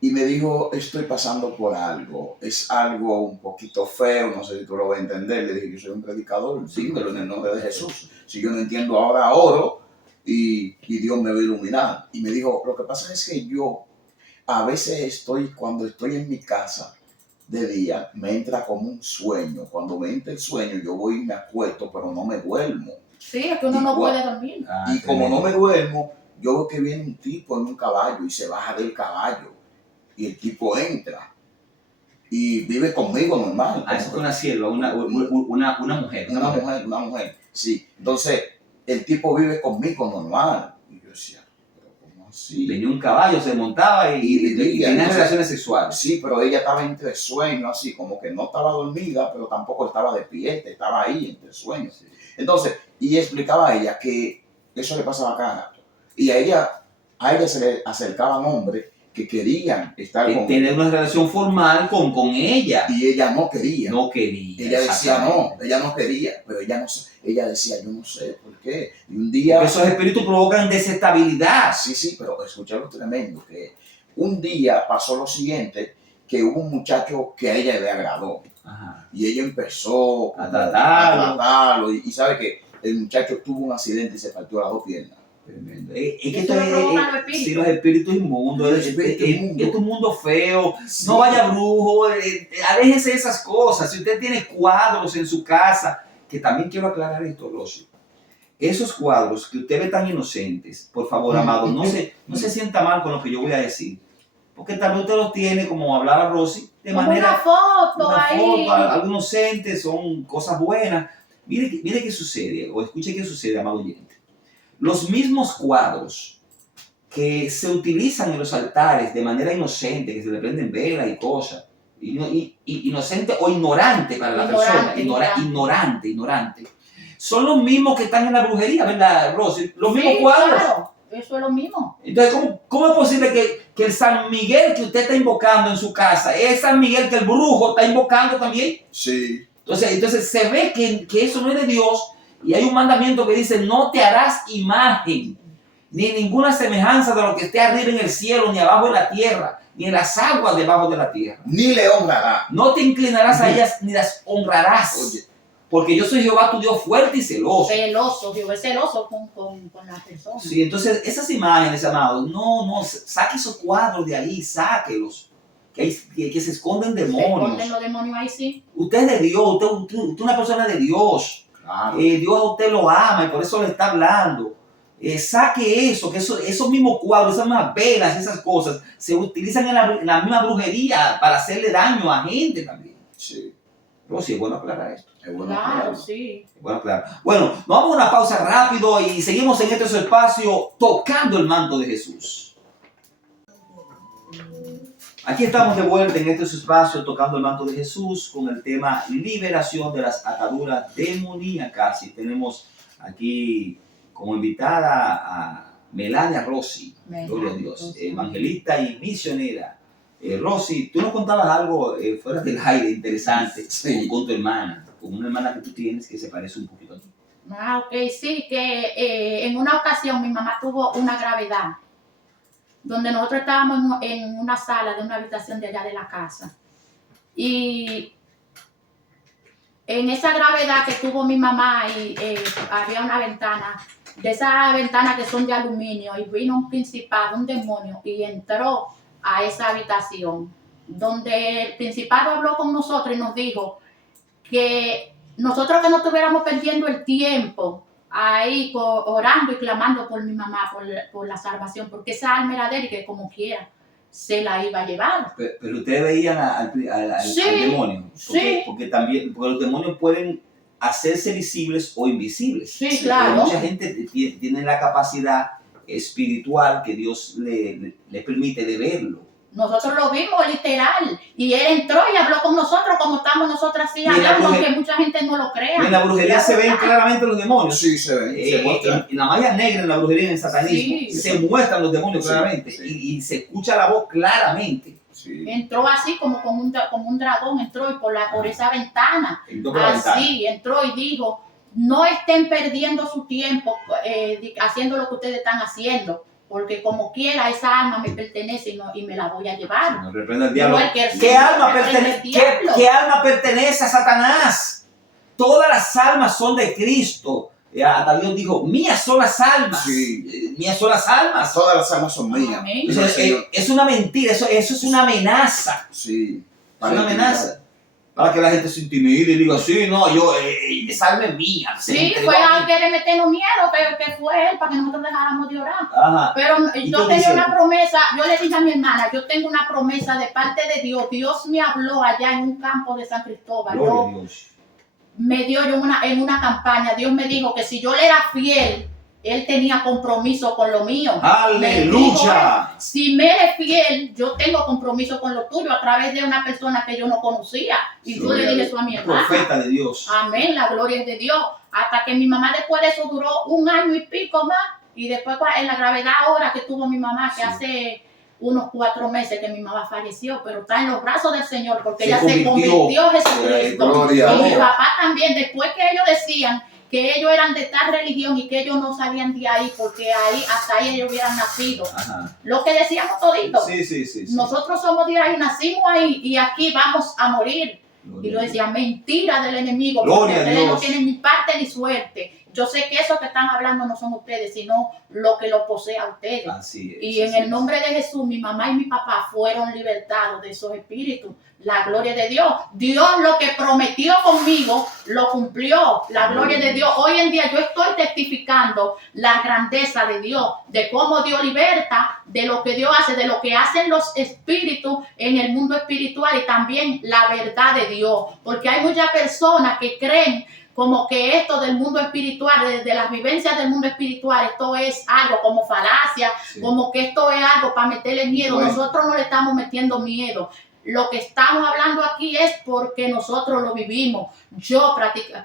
y me dijo, estoy pasando por algo, es algo un poquito feo, no sé si tú lo vas a entender. Le dije, yo soy un predicador, dímelo en el nombre de Jesús. Si yo no entiendo ahora, oro y Dios me va a iluminar. Y me dijo, lo que pasa es que yo a veces cuando estoy en mi casa de día, me entra como un sueño. Cuando me entra el sueño, yo voy y me acuesto, pero no me duermo. Sí, es que uno no puede dormir. Y como no me duermo, yo veo que viene un tipo en un caballo y se baja del caballo. Y el tipo entra y vive conmigo normal. Eso fue una sierva, una mujer. Una mujer, sí. Entonces, el tipo vive conmigo normal. Y yo decía, pero ¿cómo así? Venía un caballo, se montaba y tenía relaciones sexuales. Sí, pero ella estaba entre sueños, así como que no estaba dormida, pero tampoco estaba despierta, estaba ahí entre sueños. Entonces, y explicaba a ella que eso le pasaba cada rato. Y a ella se le acercaban hombres que querían estar con tener una relación formal con ella. Y ella no quería. No quería. Ella decía no, ella no quería, pero ella decía, yo no sé por qué. Y un día... Porque esos espíritus provocan desestabilidad. Sí, pero escuché lo tremendo, que un día pasó lo siguiente, que hubo un muchacho que a ella le agradó. Ajá. Y ella empezó a tratarlo. Y sabe que el muchacho tuvo un accidente y se partió las 2 piernas. Tremendo. Es que esto es los espíritus inmundos. Esto es un mundo feo. Sí. No vaya brujo. Aléjese de esas cosas. Si usted tiene cuadros en su casa, que también quiero aclarar esto, Rosy. Esos cuadros que usted ve tan inocentes, por favor, amado, no se sienta mal con lo que yo voy a decir. Porque tal vez usted los tiene, como hablaba Rosy, de como manera... Una foto, algo inocente, son cosas buenas. Mire qué sucede, o escuche qué sucede, amado oyente. Los mismos cuadros que se utilizan en los altares de manera inocente, que se le prenden velas y cosas, inocente o ignorante para la persona, ignorante, son los mismos que están en la brujería, ¿verdad, Rosy? Los mismos cuadros. Claro, eso es lo mismo. Entonces, ¿cómo es posible que el San Miguel que usted está invocando en su casa es San Miguel que el brujo está invocando también? Sí. Entonces se ve que eso no es de Dios. Y hay un mandamiento que dice, no te harás imagen, ni ninguna semejanza de lo que esté arriba en el cielo, ni abajo en la tierra, ni en las aguas debajo de la tierra. Ni le honrarás. No te inclinarás a ellas, ni las honrarás. Oye. Porque yo soy Jehová, tu Dios fuerte y celoso. Jehová es celoso con las personas. Sí, entonces esas imágenes, amados, no, saque esos cuadros de ahí, sáquelos. Que se esconden demonios. Se esconden los demonios ahí, sí. Usted es de Dios, usted es una persona de Dios. Claro. Dios a usted lo ama y por eso le está hablando. Saque eso, que esos mismos cuadros, esas mismas velas, esas cosas, se utilizan en la misma brujería para hacerle daño a gente también. Sí. Pero sí, es bueno aclarar esto. Claro, sí. Es bueno aclarar. Bueno, nos vamos a una pausa rápido y seguimos en este espacio tocando el manto de Jesús. Aquí estamos de vuelta en este espacio tocando el manto de Jesús con el tema liberación de las ataduras demoníacas. Y tenemos aquí como invitada a Melania Rossi, gloria a Dios, evangelista y misionera. Rosy, tú nos contabas algo fuera del aire interesante con tu hermana, con una hermana que tú tienes que se parece un poquito a ti. Ok, sí, que en una ocasión mi mamá tuvo una gravedad, donde nosotros estábamos en una sala de una habitación de allá de la casa. Y en esa gravedad que tuvo mi mamá, había una ventana, de esas ventanas que son de aluminio, y vino un principado, un demonio, y entró a esa habitación, donde el principado habló con nosotros y nos dijo que nosotros que no estuviéramos perdiendo el tiempo ahí orando y clamando por mi mamá, por la salvación, porque esa alma era de él y que como quiera se la iba a llevar. Pero ustedes veían al demonio, porque los demonios pueden hacerse visibles o invisibles. Sí, claro. Mucha gente tiene la capacidad espiritual que Dios le permite de verlo. Nosotros lo vimos literal y él entró y habló con nosotros como estamos nosotros así hablando, aunque mucha gente no lo crea. En la brujería se ven claramente los demonios. Sí, se ven. En la magia negra, en la brujería, en el satanismo, se muestran los demonios claramente y se escucha la voz claramente. Sí. Entró así como un dragón, entró y por esa ventana. Así entró y dijo, no estén perdiendo su tiempo haciendo lo que ustedes están haciendo. porque como quiera esa alma me pertenece y me la voy a llevar. No reprenda el diablo. Igual que el ¿Qué Señor alma, reprende el diablo. ¿Qué alma pertenece a Satanás? Todas las almas son de Cristo. Hasta Dios dijo, mías son las almas. Sí. Mías son las almas. Todas las almas son mías. Amén. Dice el Señor. Es una mentira, eso es una amenaza. Sí. Es una amenaza. Para que la gente se intimide y diga, sí, no, esa alma es mía. se Sí, entregó fue a mí. a querer meternos miedo, que fue él para que nosotros dejáramos de orar. Ajá. Pero ¿Y yo qué tenía dice? una promesa, yo le dije a mi hermana, yo tengo una promesa de parte de Dios. Dios me habló allá en un campo de San Cristóbal. Gloria Yo a Dios. me dio yo en una campaña, Dios me dijo que si yo le era fiel, él tenía compromiso con lo mío. Me dijo, ¡Aleluya! si me eres fiel, yo tengo compromiso con lo tuyo a través de una persona que yo no conocía. Y yo le dije eso a mi hermana. Profeta de Dios. Amén, la gloria es de Dios. Hasta que mi mamá después de eso duró 1 año y pico más. Y después en la gravedad ahora que tuvo mi mamá, que Sí. hace unos 4 meses que mi mamá falleció, pero está en los brazos del Señor porque Se ella se convirtió a Jesucristo. Gloria a Y mi Dios. papá también, después que ellos decían que ellos eran de tal religión y que ellos no salían de ahí porque ahí hasta ahí ellos hubieran nacido. Ajá. Lo que decíamos toditos. Sí. Nosotros somos de ahí, nacimos ahí y aquí vamos a morir. Gloria Y lo a Dios. decía, mentira del enemigo, Gloria porque a ustedes Dios. no tienen ni parte ni suerte. Yo sé que eso que están hablando no son ustedes, sino lo que lo posee a ustedes. Así es. Y en así el es. nombre de Jesús, mi mamá y mi papá fueron libertados de esos espíritus. La gloria de Dios. Dios lo que prometió conmigo, lo cumplió. La gloria de Dios. Hoy en día yo estoy testificando la grandeza de Dios, de cómo Dios liberta, de lo que Dios hace, de lo que hacen los espíritus en el mundo espiritual y también la verdad de Dios. Porque hay muchas personas que creen como que esto del mundo espiritual, de las vivencias del mundo espiritual, esto es algo como falacia, Sí. como que esto es algo para meterle miedo. Bueno. Nosotros no le estamos metiendo miedo. Lo que estamos hablando aquí es porque nosotros lo vivimos. Yo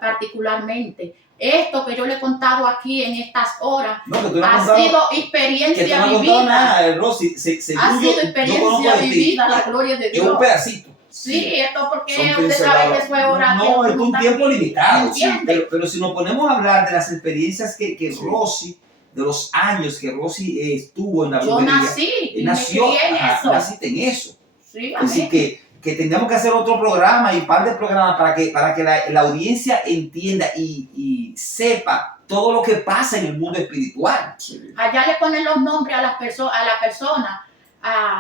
particularmente. Esto que yo le he contado aquí en estas horas No, que tú no has ha contado- sido que tú experiencia no has contado vivida. nada, Rosy. Ha Según sido yo conozco experiencia de ti, vivida, la gloria de es un Dios. pedacito. Sí, esto porque Son usted sabe pinceladas. que eso es hora. No, es un tiempo limitado. ¿Me Sí, entiende? pero si nos ponemos a hablar de las experiencias que Rosy, de los años que Rosy estuvo en la Yo brujería, nací y nació, me crié en ajá, eso. naciste en eso. Sí, Así amén. que tendríamos que hacer otro programa y un par de programas para que la audiencia entienda y sepa todo lo que pasa en el mundo espiritual. Sí. Allá le ponen los nombres a la persona,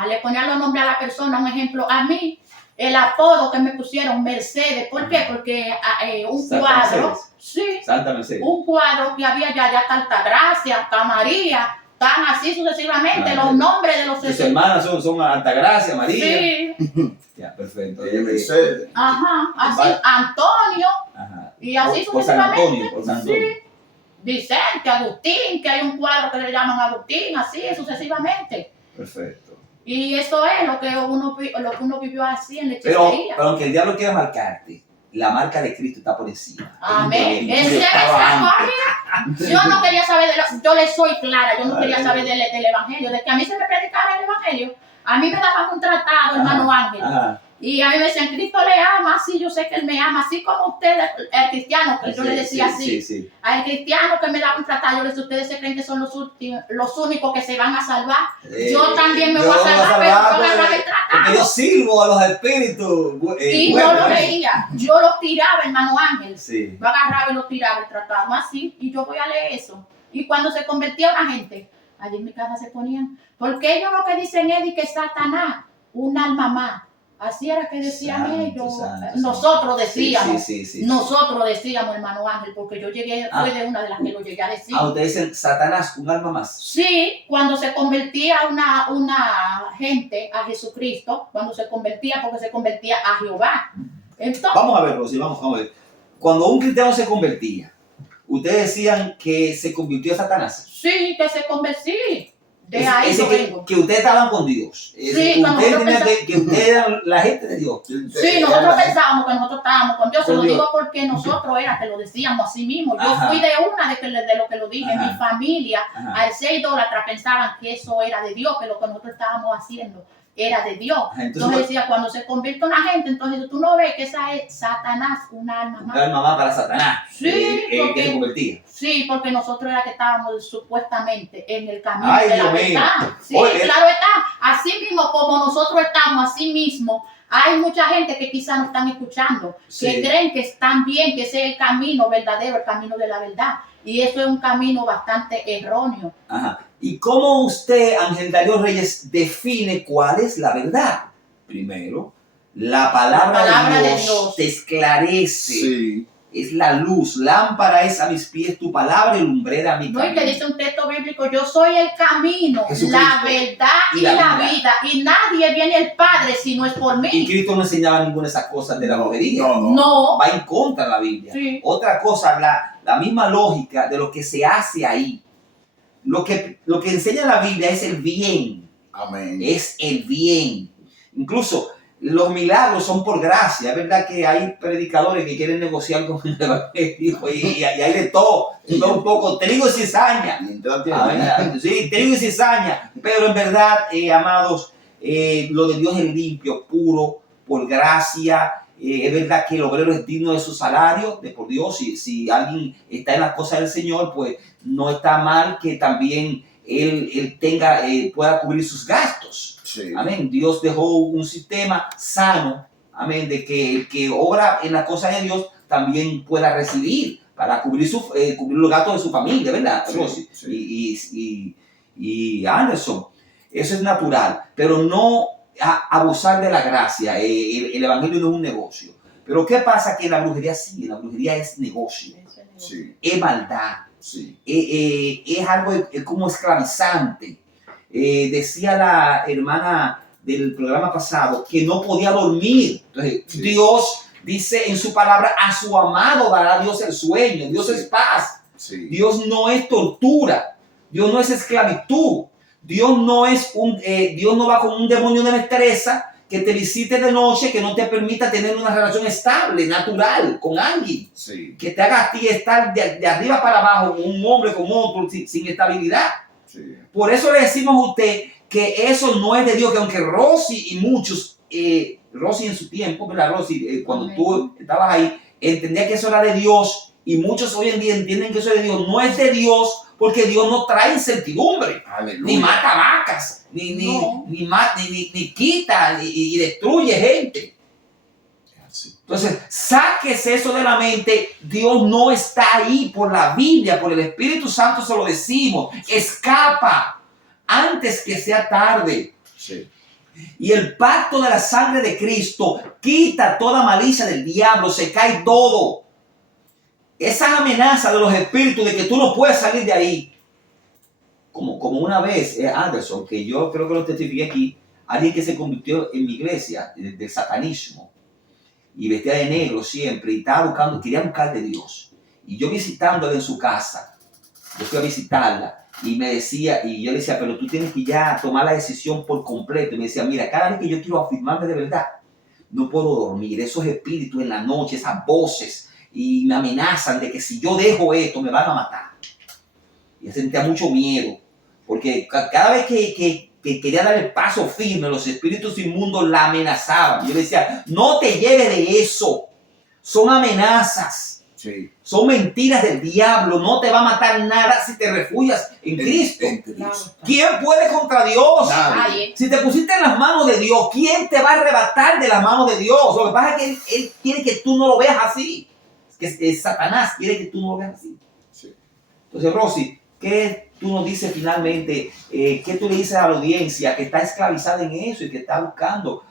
le ponían los nombres a la persona. Un ejemplo, a mí, el apodo que me pusieron, Mercedes. ¿Por qué? Porque un Santa cuadro, Mercedes. sí, Santa Mercedes. un cuadro que había ya está Altagracia, está María, están así sucesivamente Claro. los nombres de los Tus hermanas son Altagracia, María. Sí, Ya, perfecto. Ella Mercedes. ajá, así, Vale. Antonio, Ajá. y así Por San sucesivamente. Antonio, por San Antonio. Sí. Vicente, Agustín, que hay un cuadro que le llaman Agustín, así sucesivamente. Perfecto. Y eso es lo que uno vivió así en la Pero hechicería. aunque el diablo quiera marcarte, la marca de Cristo está por encima. Amén. Él Ese es estaba antes. Yo no quería saber yo le soy clara, yo no quería Ay, saber del evangelio, de que a mí se me predicaba el evangelio. A mí me daban un tratado, hermano Ángel. Ajá. Y a mí me decían, Cristo le ama, sí, yo sé que él me ama, así como usted, el cristiano, que yo le decía así. Sí. Al cristiano que me daba un tratado, yo le decía, ustedes se creen que son los únicos que se van a salvar. Yo también me voy a salvar, pero yo agarraba el porque tratado. yo sirvo a los espíritus. Y buenos, yo lo ¿eh? leía, yo lo tiraba, hermano Ángel. Sí. Yo agarraba y lo tiraba el tratado, así, y yo voy a leer eso. Y cuando se convertía una gente, allí en mi casa se ponían, porque ellos lo que dicen es de que Satanás, un alma más. Así era que decían Santo, ellos. santo, Nosotros decíamos. Sí. Nosotros decíamos, hermano Ángel, porque yo llegué, fue de una de las que lo llegué a decir. Ah, ustedes dicen Satanás, un alma más. Sí, cuando se convertía una gente a Jesucristo, cuando se convertía, porque se convertía a Jehová. Entonces, Vamos a ver, Rosy, vamos a ver. Cuando un cristiano se convertía, ustedes decían que se convirtió a Satanás. sí, que se convertía. De ahí yo vengo. que ustedes estaban con Dios. Sí, cuando ustedes nosotros tenían que ustedes eran la gente de Dios. Sí, nosotros pensábamos que nosotros estábamos con Dios. Se Con lo Dios. digo porque nosotros era que lo decíamos así mismo. Yo Ajá. fui de una de lo que lo dije. Ajá. Mi familia, Ajá. al ser idólatra, pensaban que eso era de Dios, que lo que nosotros estábamos haciendo era de Dios. Ajá, Entonces decía, cuando se convierte una gente, entonces tú no ves que esa es Satanás, una alma un más. alma más para Satanás, Sí, que porque- se convertía. Sí, porque nosotros era que estábamos supuestamente en el camino Ay, de la Dios mío. verdad. Sí, Oye, claro está. Así mismo como nosotros estamos, así mismo, hay mucha gente que quizás no están escuchando, Sí. que creen que están bien, que ese es el camino verdadero, el camino de la verdad. Y eso es un camino bastante erróneo. Ajá. ¿Y cómo usted, Ángel Darío Reyes, define cuál es la verdad? Primero, la palabra de Dios te esclarece. Sí. Es la luz, lámpara es a mis pies tu palabra y lumbrera a mi No, y camino. que dice un texto bíblico, yo soy el camino, Jesucristo. la verdad Y y la la vida. vida. Y nadie viene al Padre si no es por Y mí. Cristo no enseñaba ninguna de esas cosas de la bobería. No. No. Va en contra de la Biblia. Sí. Otra cosa, la misma lógica de lo que se hace ahí. Lo que enseña la Biblia es el bien. Amén. Es el bien. Incluso los milagros son por gracia. Es verdad que hay predicadores que quieren negociar con el evangelio y hay de todo. Un poco trigo y cizaña. Mientras Sí, trigo y cizaña. Pero en verdad, amados, lo de Dios es limpio, puro, por gracia. Es verdad que el obrero es digno de su salario, de por Dios. Si alguien está en las cosas del Señor, pues no está mal que también él tenga, pueda cubrir sus gastos. Sí. Amén. Dios dejó un sistema sano, amén, de que el que obra en las cosas de Dios también pueda recibir para cubrir los gastos de su familia, ¿verdad? Sí, Rosy? sí. Y Anderson, eso es natural, pero no abusar de la gracia. El evangelio no es un negocio. Pero ¿qué pasa? Que la brujería sí, la brujería es negocio, Sí. es maldad. Sí. Es algo como esclavizante. Decía la hermana del programa pasado que no podía dormir. Entonces, Sí. Dios dice en su palabra, a su amado dará Dios el sueño. Dios Sí. es paz. Sí. Dios no es tortura. Dios no es esclavitud. Dios no va con un demonio de destreza que te visite de noche, que no te permita tener una relación estable, natural, con alguien. Sí. Que te haga a ti estar de arriba para abajo, un hombre con otro, sin estabilidad. Sí. Por eso le decimos a usted que eso no es de Dios, que aunque Rosy y muchos, Rosy en su tiempo, ¿verdad, Rosy? Cuando Amén. tú estabas ahí, entendía que eso era de Dios, y muchos hoy en día entienden que eso es de Dios. No es de Dios, porque Dios no trae incertidumbre, Aleluya. ni mata vacas, No. ni quita, y destruye gente. Sí. Entonces, sáquese eso de la mente. Dios no está ahí por la Biblia, por el Espíritu Santo se lo decimos. Escapa antes que sea tarde. Sí. Y el pacto de la sangre de Cristo quita toda malicia del diablo, se cae todo. Esas amenazas de los espíritus de que tú no puedes salir de ahí. Como una vez, Anderson, que yo creo que lo testifiqué aquí, alguien que se convirtió en mi iglesia del satanismo y vestía de negro siempre y estaba buscando, quería buscar de Dios. Y yo visitándola en su casa, yo fui a visitarla y me decía, y yo le decía, pero tú tienes que ya tomar la decisión por completo. Y me decía, mira, cada vez que yo quiero afirmarme de verdad, no puedo dormir. Esos espíritus en la noche, esas voces, y me amenazan de que si yo dejo esto me van a matar. Y sentía mucho miedo, porque cada vez que quería dar el paso firme, los espíritus inmundos la amenazaban. Yo le decía, no te lleves de eso, son amenazas, Sí. son mentiras del diablo, no te va a matar nada si te refugias en Cristo. En Cristo. ¿Quién puede contra Dios? Nadie. Si te pusiste en las manos de Dios, ¿quién te va a arrebatar de las manos de Dios? Lo que pasa es que Él quiere que tú no lo veas así. Que Satanás quiere que tú no lo veas así. Sí. Entonces, Rosy, ¿qué tú nos dices finalmente? ¿Qué tú le dices a la audiencia que está esclavizada en eso y que está buscando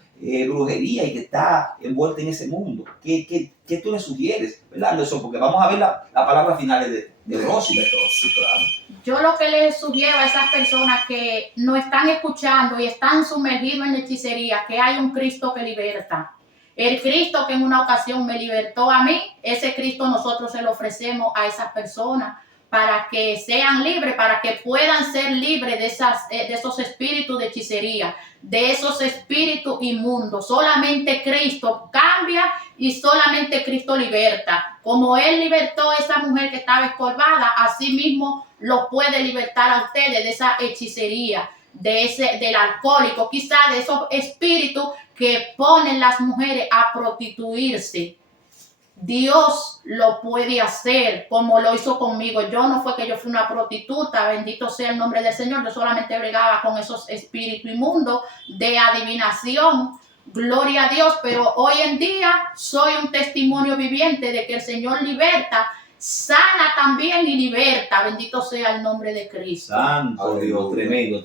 brujería y que está envuelta en ese mundo? ¿Qué tú le sugieres? ¿Verdad, Anderson? Porque vamos a ver la palabra final de Rosy. Sí, claro. Yo lo que les sugiero a esas personas que no están escuchando y están sumergidos en la hechicería, que hay un Cristo que liberta. El Cristo que en una ocasión me libertó a mí, ese Cristo nosotros se lo ofrecemos a esas personas para que sean libres, para que puedan ser libres de esos espíritus de hechicería, de esos espíritus inmundos. Solamente Cristo cambia y solamente Cristo liberta. Como Él libertó a esa mujer que estaba escorvada, así mismo lo puede libertar a ustedes de esa hechicería. del alcohólico, quizá de esos espíritus que ponen las mujeres a prostituirse. Dios lo puede hacer como lo hizo conmigo. Yo no fue que yo fui una prostituta, bendito sea el nombre del Señor. Yo solamente bregaba con esos espíritus inmundos de adivinación. Gloria a Dios, pero hoy en día soy un testimonio viviente de que el Señor liberta, sana también y liberta. Bendito sea el nombre de Cristo. Santo Dios, tremendo.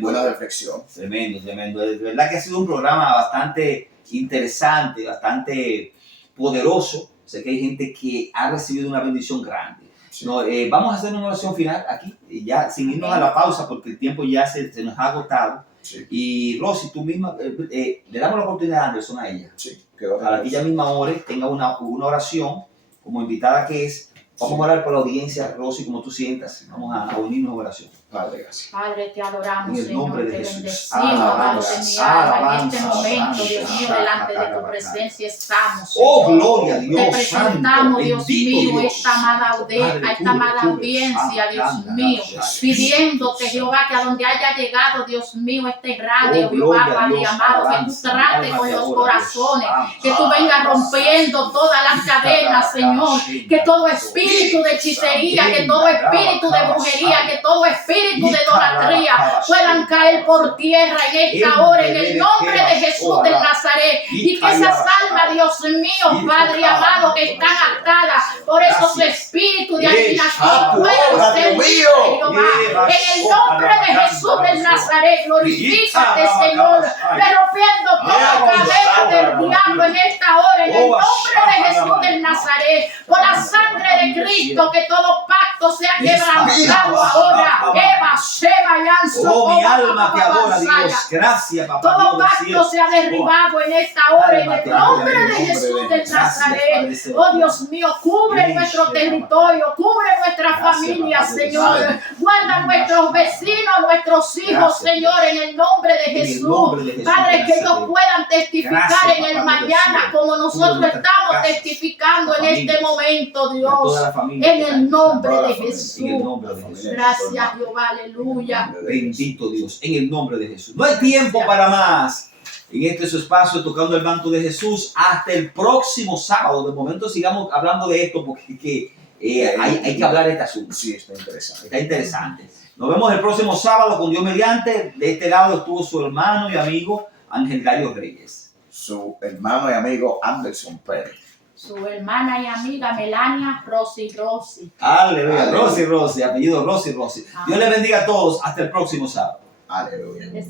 Buena reflexión. Tremendo. De verdad que ha sido un programa bastante interesante, bastante poderoso. Sé que hay gente que ha recibido una bendición grande. Sí. No, vamos a hacer una oración final aquí, ya sin irnos a la pausa porque el tiempo ya se nos ha agotado. Sí. Y Rosy, tú misma, le damos la oportunidad a Anderson, a ella, Sí. para que ella misma ore, tenga una oración como invitada que es. Vamos a orar por la audiencia, Rosy, como tú sientas. Vamos a unirnos en oración. Padre, gracias. Padre, te adoramos, En el nombre Señor, de te Jesús. bendecimos, amado de mi alma. En este Alabanza, momento, Dios alabanza, mío, delante de tu alabanza. presencia estamos, Oh, Señor. gloria a Dios, Te presentamos, santo, Dios bendito mío, Dios. esta amada Padre, amada cubre, audiencia, santo, Dios anda, mío, gracias. pidiéndote, Jehová, que a donde haya llegado, Dios mío, este radio, Oh, gloria Jehová, a Padre Dios, amado, que tú alabanza, trates alma con te los adora, corazones, Dios, que tú vengas rompiendo todas las cadenas, Señor, que todo espíritu de hechicería, que todo espíritu de brujería, que todo espíritu de idolatría puedan caer por tierra en esta hora, en el nombre de Jesús de Nazaret, y que esas almas, Dios mío, Padre amado, que están atadas por esos espíritus de adivinación puedan ser libres, Jehová, en el nombre de Jesús de Nazaret. Glorifícate, Señor, rompiendo toda cadena del diablo en esta hora, en el nombre de Jesús de Nazaret, por la sangre de Cristo, que todo pacto sea quebrantado ahora. Eva, Sheba y Anso, oh, mi alma te adora, Dios. Gracias, papá. todo Dios del pacto cielo. se ha derribado en esta hora, en Alma el te adora, nombre en el de nombre Jesús de de Jesús. Gracias, Padre Nazaret. celestial. Oh Dios mío, cubre nuestro territorio, cubre nuestra Gracias, familia, papá Dios. Señor. Padre. Guarda nuestros vecinos, nuestros hijos, Gracias, Señor, en el nombre de En el Jesús. nombre de Jesús, Padre, que gracias, ellos Dios. puedan testificar Gracias, en el papá Dios del mañana cielo. como nosotros Cubre nuestras estamos casas, testificando en familias, este momento, a toda Dios. la familia En que el está nombre toda la de familia, Jesús. en el nombre de Jesús. Gracias, Jehová, aleluya. Bendito Dios, en el nombre de Jesús. No hay tiempo para más. En este su espacio, tocando el manto de Jesús, hasta el próximo sábado. De momento sigamos hablando de esto porque hay que hablar de este asunto. Sí, está interesante. Está interesante. Nos vemos el próximo sábado con Dios mediante. De este lado estuvo su hermano y amigo Ángel Gallo Reyes. Su hermano y amigo Anderson Pérez. Su hermana y amiga Melania Rosy. Aleluya. Aleluya. Rosy, apellido Rosy. Dios les bendiga a todos. Hasta el próximo sábado. Aleluya.